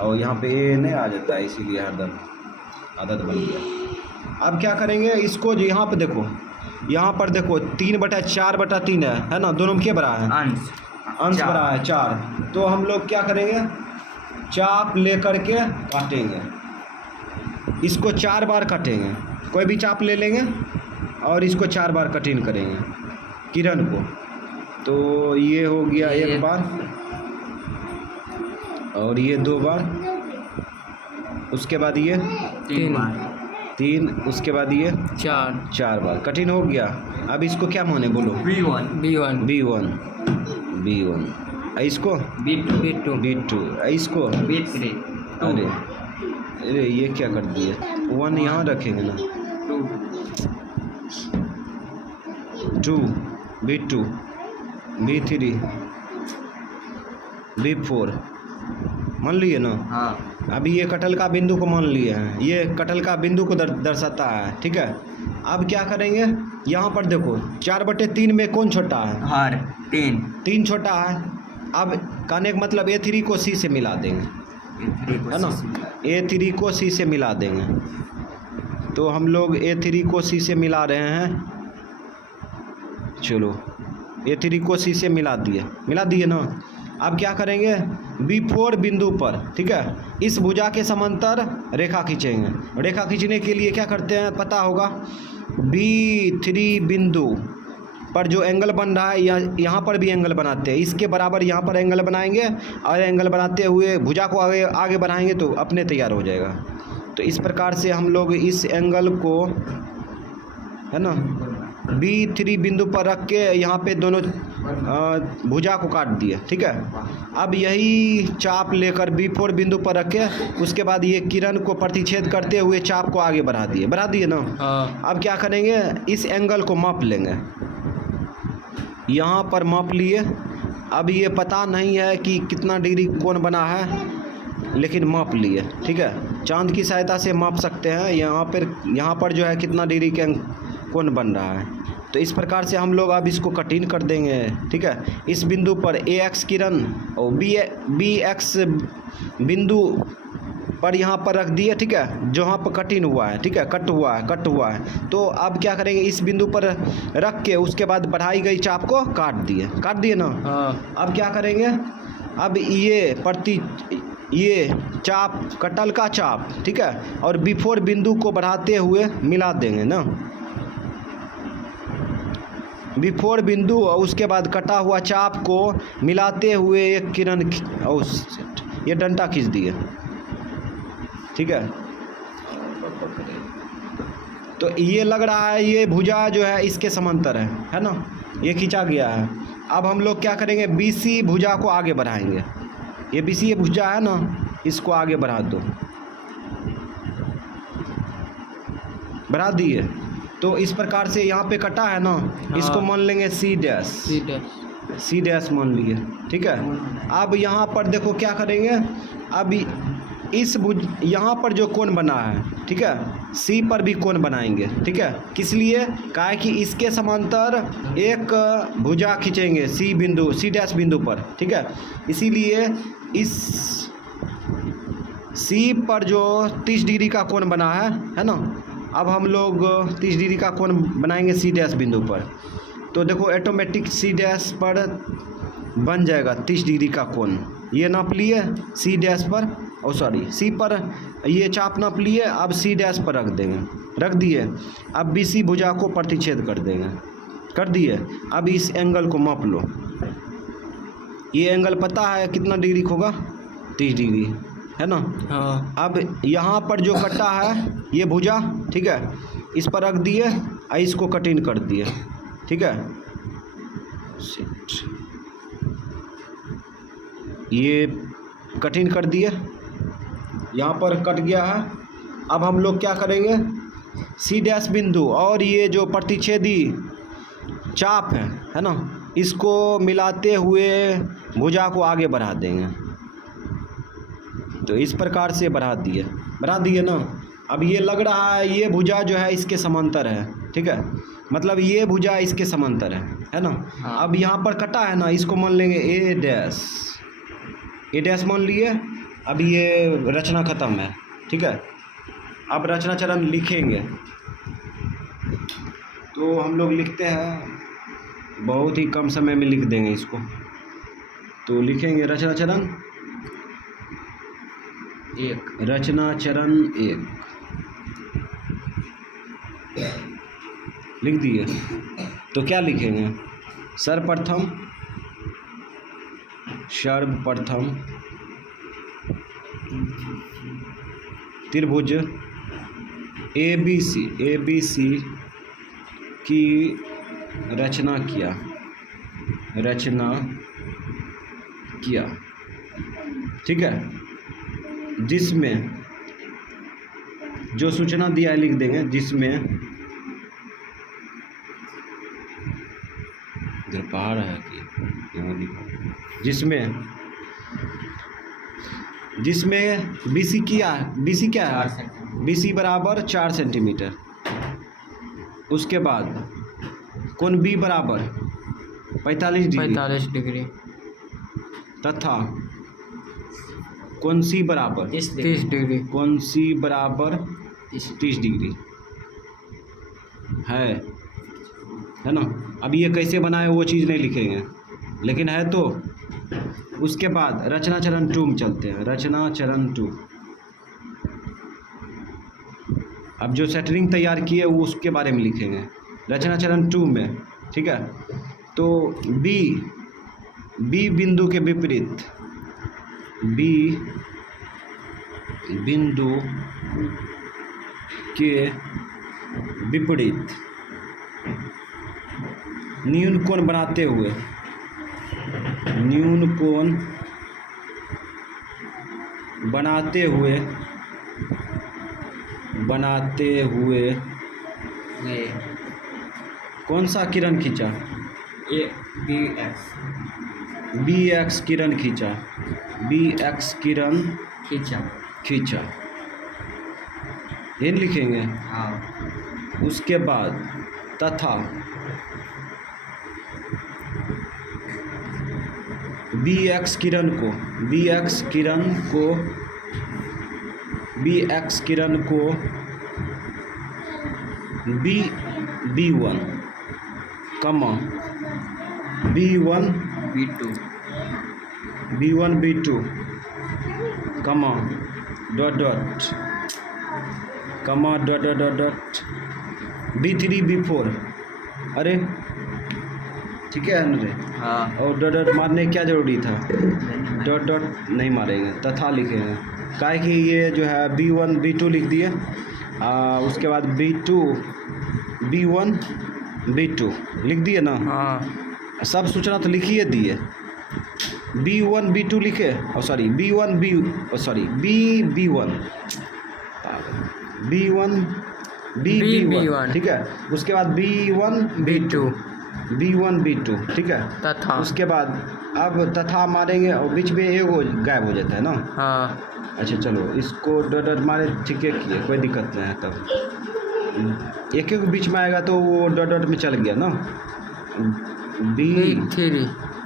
और यहाँ पे ए नहीं आ जाता है, इसीलिए हरदम आदत बन गया। अब क्या करेंगे, इसको जो यहाँ पे देखो, यहाँ पर देखो 3/4/3 है ना, दोनों में क्या बड़ा है, अंश बड़ा है 4। तो हम लोग क्या करेंगे, चाप लेकर के काटेंगे, इसको 4 बार काटेंगे, कोई भी चाप ले लेंगे और इसको 4 बार कटिंग करेंगे किरण को। तो ये हो गया एक बार, और ये 2 बार, उसके बाद ये 3, उसके बाद ये 4 बार कठिन हो गया। अब इसको क्या माने बोलो, B1, इसको B2, इसको B3, अरे ये क्या कर दिए, 1 यहाँ रखेंगे ना, 2, B2, B3, B4 मान लिए ना। हाँ। अभी ये कटल का बिंदु को मान लिए हैं, ये कटल का बिंदु को दर्शाता है, ठीक है। अब क्या करेंगे, यहाँ पर देखो 4/3 में कौन छोटा है, 3 छोटा है। अब कहने का मतलब A3 को C से मिला देंगे, है ना, A3 को C से मिला देंगे। तो हम लोग A3 को C से मिला रहे हैं, चलो A3 को C से मिला दिए ना। अब क्या करेंगे, B4 बिंदु पर, ठीक है, इस भुजा के समांतर रेखा खींचेंगे। रेखा खींचने के लिए क्या करते हैं पता होगा, B3 बिंदु पर जो एंगल बन रहा है, यहाँ पर भी एंगल बनाते हैं, इसके बराबर यहाँ पर एंगल बनाएंगे, और एंगल बनाते हुए भुजा को आगे बढ़ाएंगे तो अपने तैयार हो जाएगा। तो इस प्रकार से हम लोग इस एंगल को, है ना, B3 बिंदु पर रख के यहाँ पे दोनों भुजा को काट दिए, ठीक है। अब यही चाप लेकर B4 बिंदु पर रख के उसके बाद ये किरण को प्रतिच्छेद करते हुए चाप को आगे बढ़ा दिए ना। अब क्या करेंगे, इस एंगल को माप लेंगे, यहाँ पर माप लिए। अब ये पता नहीं है कि कितना डिग्री कोण बना है, लेकिन माप लिए, ठीक है। चांद की सहायता से माप सकते हैं यहाँ पर जो है कितना डिग्री के कोण बन रहा है। तो इस प्रकार से हम लोग अब इसको कटिंग कर देंगे, ठीक है। इस बिंदु पर AX किरण और BX बिंदु पर यहाँ पर रख दिए, ठीक है, जहाँ पर कटिंग हुआ है, ठीक है, कट हुआ है। तो अब क्या करेंगे, इस बिंदु पर रख के उसके बाद बढ़ाई गई चाप को काट दिए ना। अब क्या करेंगे, अब ये चाप, कटल का चाप, ठीक है, और B4 बिंदु को बढ़ाते हुए मिला देंगे ना, B4 बिंदु, और उसके बाद कटा हुआ चाप को मिलाते हुए एक किरण, ये डंडा खींच दिए, ठीक है। तो ये लग रहा है ये भुजा जो है इसके समांतर है ना, ये खींचा गया है। अब हम लोग क्या करेंगे, BC भुजा को आगे बढ़ाएंगे। ये BC भुजा है ना, इसको आगे बढ़ा दो, बढ़ा दिए। तो इस प्रकार से यहाँ पे कटा है ना, इसको मान लेंगे C डैश मान लिए, ठीक है। अब यहाँ पर देखो क्या करेंगे, अब यहाँ पर जो कोण बना है, ठीक है, C पर भी कोण बनाएंगे, ठीक है। किस लिए, काहे कि इसके समांतर एक भुजा खींचेंगे C डैश बिंदु पर, ठीक है। इसीलिए इस C पर जो 30 डिग्री का कोण बना है ना, अब हम लोग 30 डिग्री का कोण बनाएंगे C डैश बिंदु पर। तो देखो ऑटोमेटिक C डैश पर बन जाएगा 30 डिग्री का कोण। ये नाप लिए C डैश पर, C पर ये चाप नाप लिए। अब C डैश पर रख दिए। अब BC भुजा को प्रतिच्छेद कर दिए। अब इस एंगल को माप लो। ये एंगल पता है कितना डिग्री होगा, 30 डिग्री, है ना। हाँ। अब यहाँ पर जो कटा है ये भुजा, ठीक है, इस पर रख दिए और इसको कट इन कर दिए, ठीक है। ये कट इन कर दिए, यहाँ पर कट गया है। अब हम लोग क्या करेंगे, सी डैश बिंदु और ये जो प्रतिच्छेदी चाप है ना, इसको मिलाते हुए भुजा को आगे बढ़ा देंगे। तो इस प्रकार से बढ़ा दिए ना। अब ये लग रहा है ये भुजा जो है इसके समांतर है, ठीक है, मतलब ये भुजा इसके समांतर है ना। हाँ। अब यहाँ पर कटा है ना, इसको मान लेंगे ए डैश मान लिए। अब ये रचना ख़त्म है, ठीक है। अब रचना चरण लिखेंगे, तो हम लोग लिखते हैं, बहुत ही कम समय में लिख देंगे इसको। तो लिखेंगे रचना चरण 1 लिख दिए। तो क्या लिखेंगे, सर्वप्रथम त्रिभुज ABC की रचना किया, ठीक है। जिसमें जो सूचना दिया है लिख देंगे, जिसमें इधर पहाड़ है कि यहाँ लिखा, जिसमें BC क्या है, BC बराबर 4 सेंटीमीटर। उसके बाद कोण B बराबर 45 डिग्री तथा कोण C बराबर 30 डिग्री। कोण C बराबर 30 डिग्री है ना। अब ये कैसे बनाए वो चीज़ नहीं लिखेंगे, लेकिन है तो। उसके बाद रचना चरण 2 में चलते हैं। रचना चरण 2, अब जो सेटरिंग तैयार किए वो उसके बारे में लिखेंगे रचना चरण 2 में, ठीक है। तो B बिंदु के विपरीत, B बिंदु के विपरीत न्यून कोण बनाते हुए कौन सा किरण खींचा, BX किरण खींचा, ये लिखेंगे। हाँ। उसके बाद तथा BX किरण को B1 कमा B1 B2 कमा डॉट B3 B4, अरे ठीक है ना। हाँ। और डॉट मारने क्या ज़रूरी था, डॉट नहीं मारेंगे, तथा लिखेंगे। काहे कि ये जो है B1 B2 लिख दिए, उसके बाद B1 B2 लिख दिए ना। हाँ। सब सूचना तो लिखिए दिए। B1 B2 लिखे, B1 B1, ठीक है। उसके बाद B1 B2, ठीक है। तथा उसके बाद अब तथा मारेंगे और बीच में एक गायब हो जाता है ना। हाँ। अच्छा चलो इसको डॉट मारे, ठीक है, किए, कोई दिक्कत नहीं है। तब एक बीच में आएगा तो वो डॉट में चल गया ना।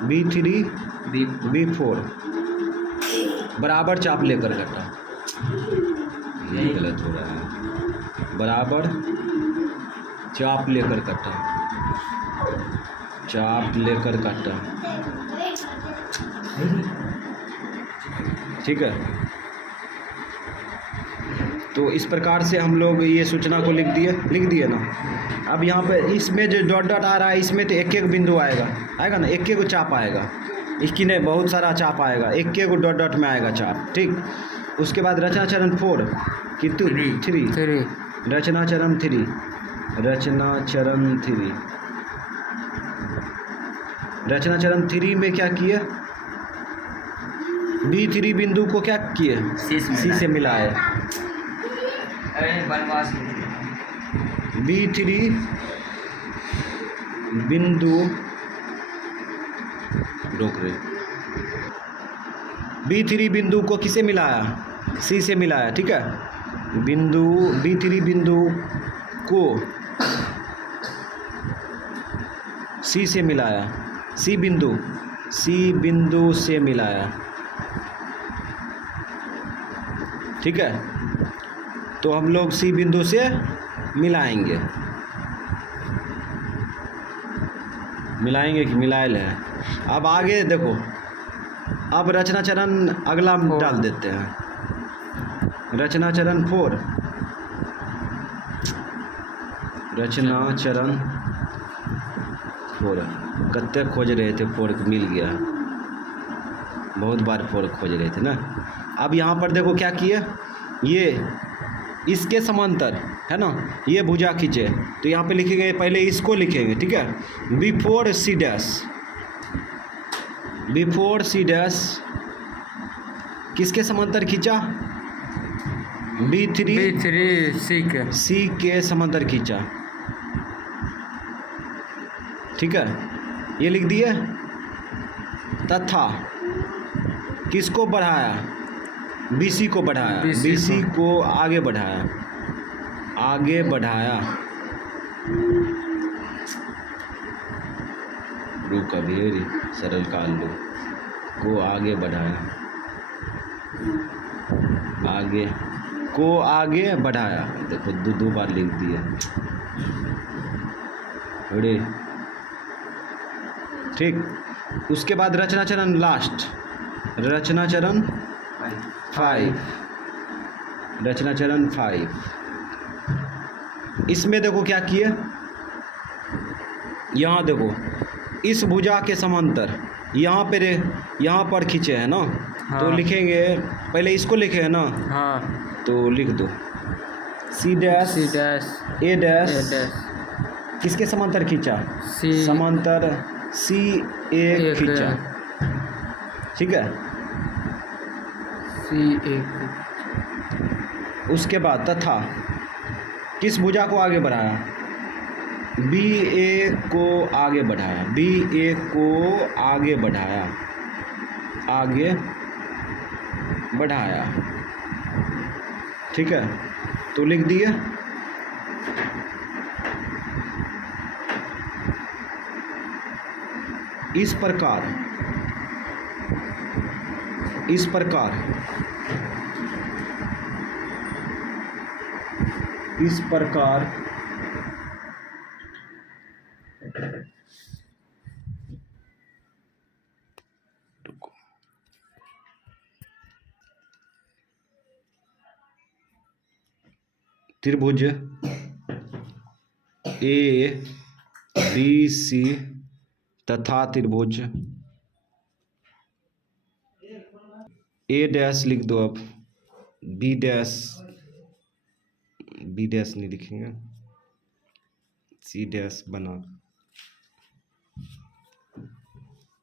B3 B4 बराबर चाप लेकर कटा, यही गलत हो रहा है। बराबर चाप लेकर काटा, ठीक है। तो इस प्रकार से हम लोग ये सूचना को लिख दिए ना। अब यहाँ पे इसमें जो डॉट आ रहा है, इसमें तो एक बिंदु आएगा ना, एक चाप आएगा। इसकी नहीं, बहुत सारा चाप आएगा, एक डॉट में आएगा चाप, ठीक। उसके बाद रचना चरण 4 कि 3 3 रचना चरण 3 रचना चरण 3 रचना चरण 3 में क्या किए B3 बिंदु को क्या किए सी से मिलाए B3 बिंदु रोक रहे B3 बिंदु को किसे मिलाया सी से मिलाया ठीक है B3 बिंदु को सी से मिलाया सी बिंदु से मिलाया ठीक है। तो हम लोग सी बिंदु से मिलाएंगे कि मिलायल है। अब आगे देखो, अब रचना चरण अगला डाल देते हैं। रचना चरण 4 रचना चरण 4 कत्ते खोज रहे थे 4 मिल गया, बहुत बार 4 खोज रहे थे ना। अब यहाँ पर देखो क्या किए, ये इसके समांतर है ना, ये भुजा खींचे तो यहाँ पे लिखेंगे, पहले इसको लिखेंगे ठीक है। बिफोर सी डैश किसके समांतर खींचा B3 सी के समांतर खींचा ठीक है। ये लिख दिए, तथा किसको बढ़ाया BC को बढ़ाया, BC को आगे बढ़ाया रुक अभी सरल काल लो को आगे बढ़ाया देखो दो बार लिख दिया थोड़े ठीक। उसके बाद रचना चरण लास्ट रचना चरण 5 इसमें देखो क्या किए, यहाँ देखो इस भुजा के समांतर यहाँ पर खींचे हैं ना। हाँ। तो लिखेंगे, पहले इसको लिखे है ना। हाँ। तो लिख दो C डैश A डैश किसके समांतर खींचा समांतर CA खींचा ठीक है। उसके बाद तथा किस भुजा को आगे बढ़ाया BA को आगे बढ़ाया ठीक है। तो लिख दिए, इस प्रकार त्रिभुज ABC तथा त्रिभुज A डैश लिख दो, अब B डैश नहीं लिखेंगे, C डैश बना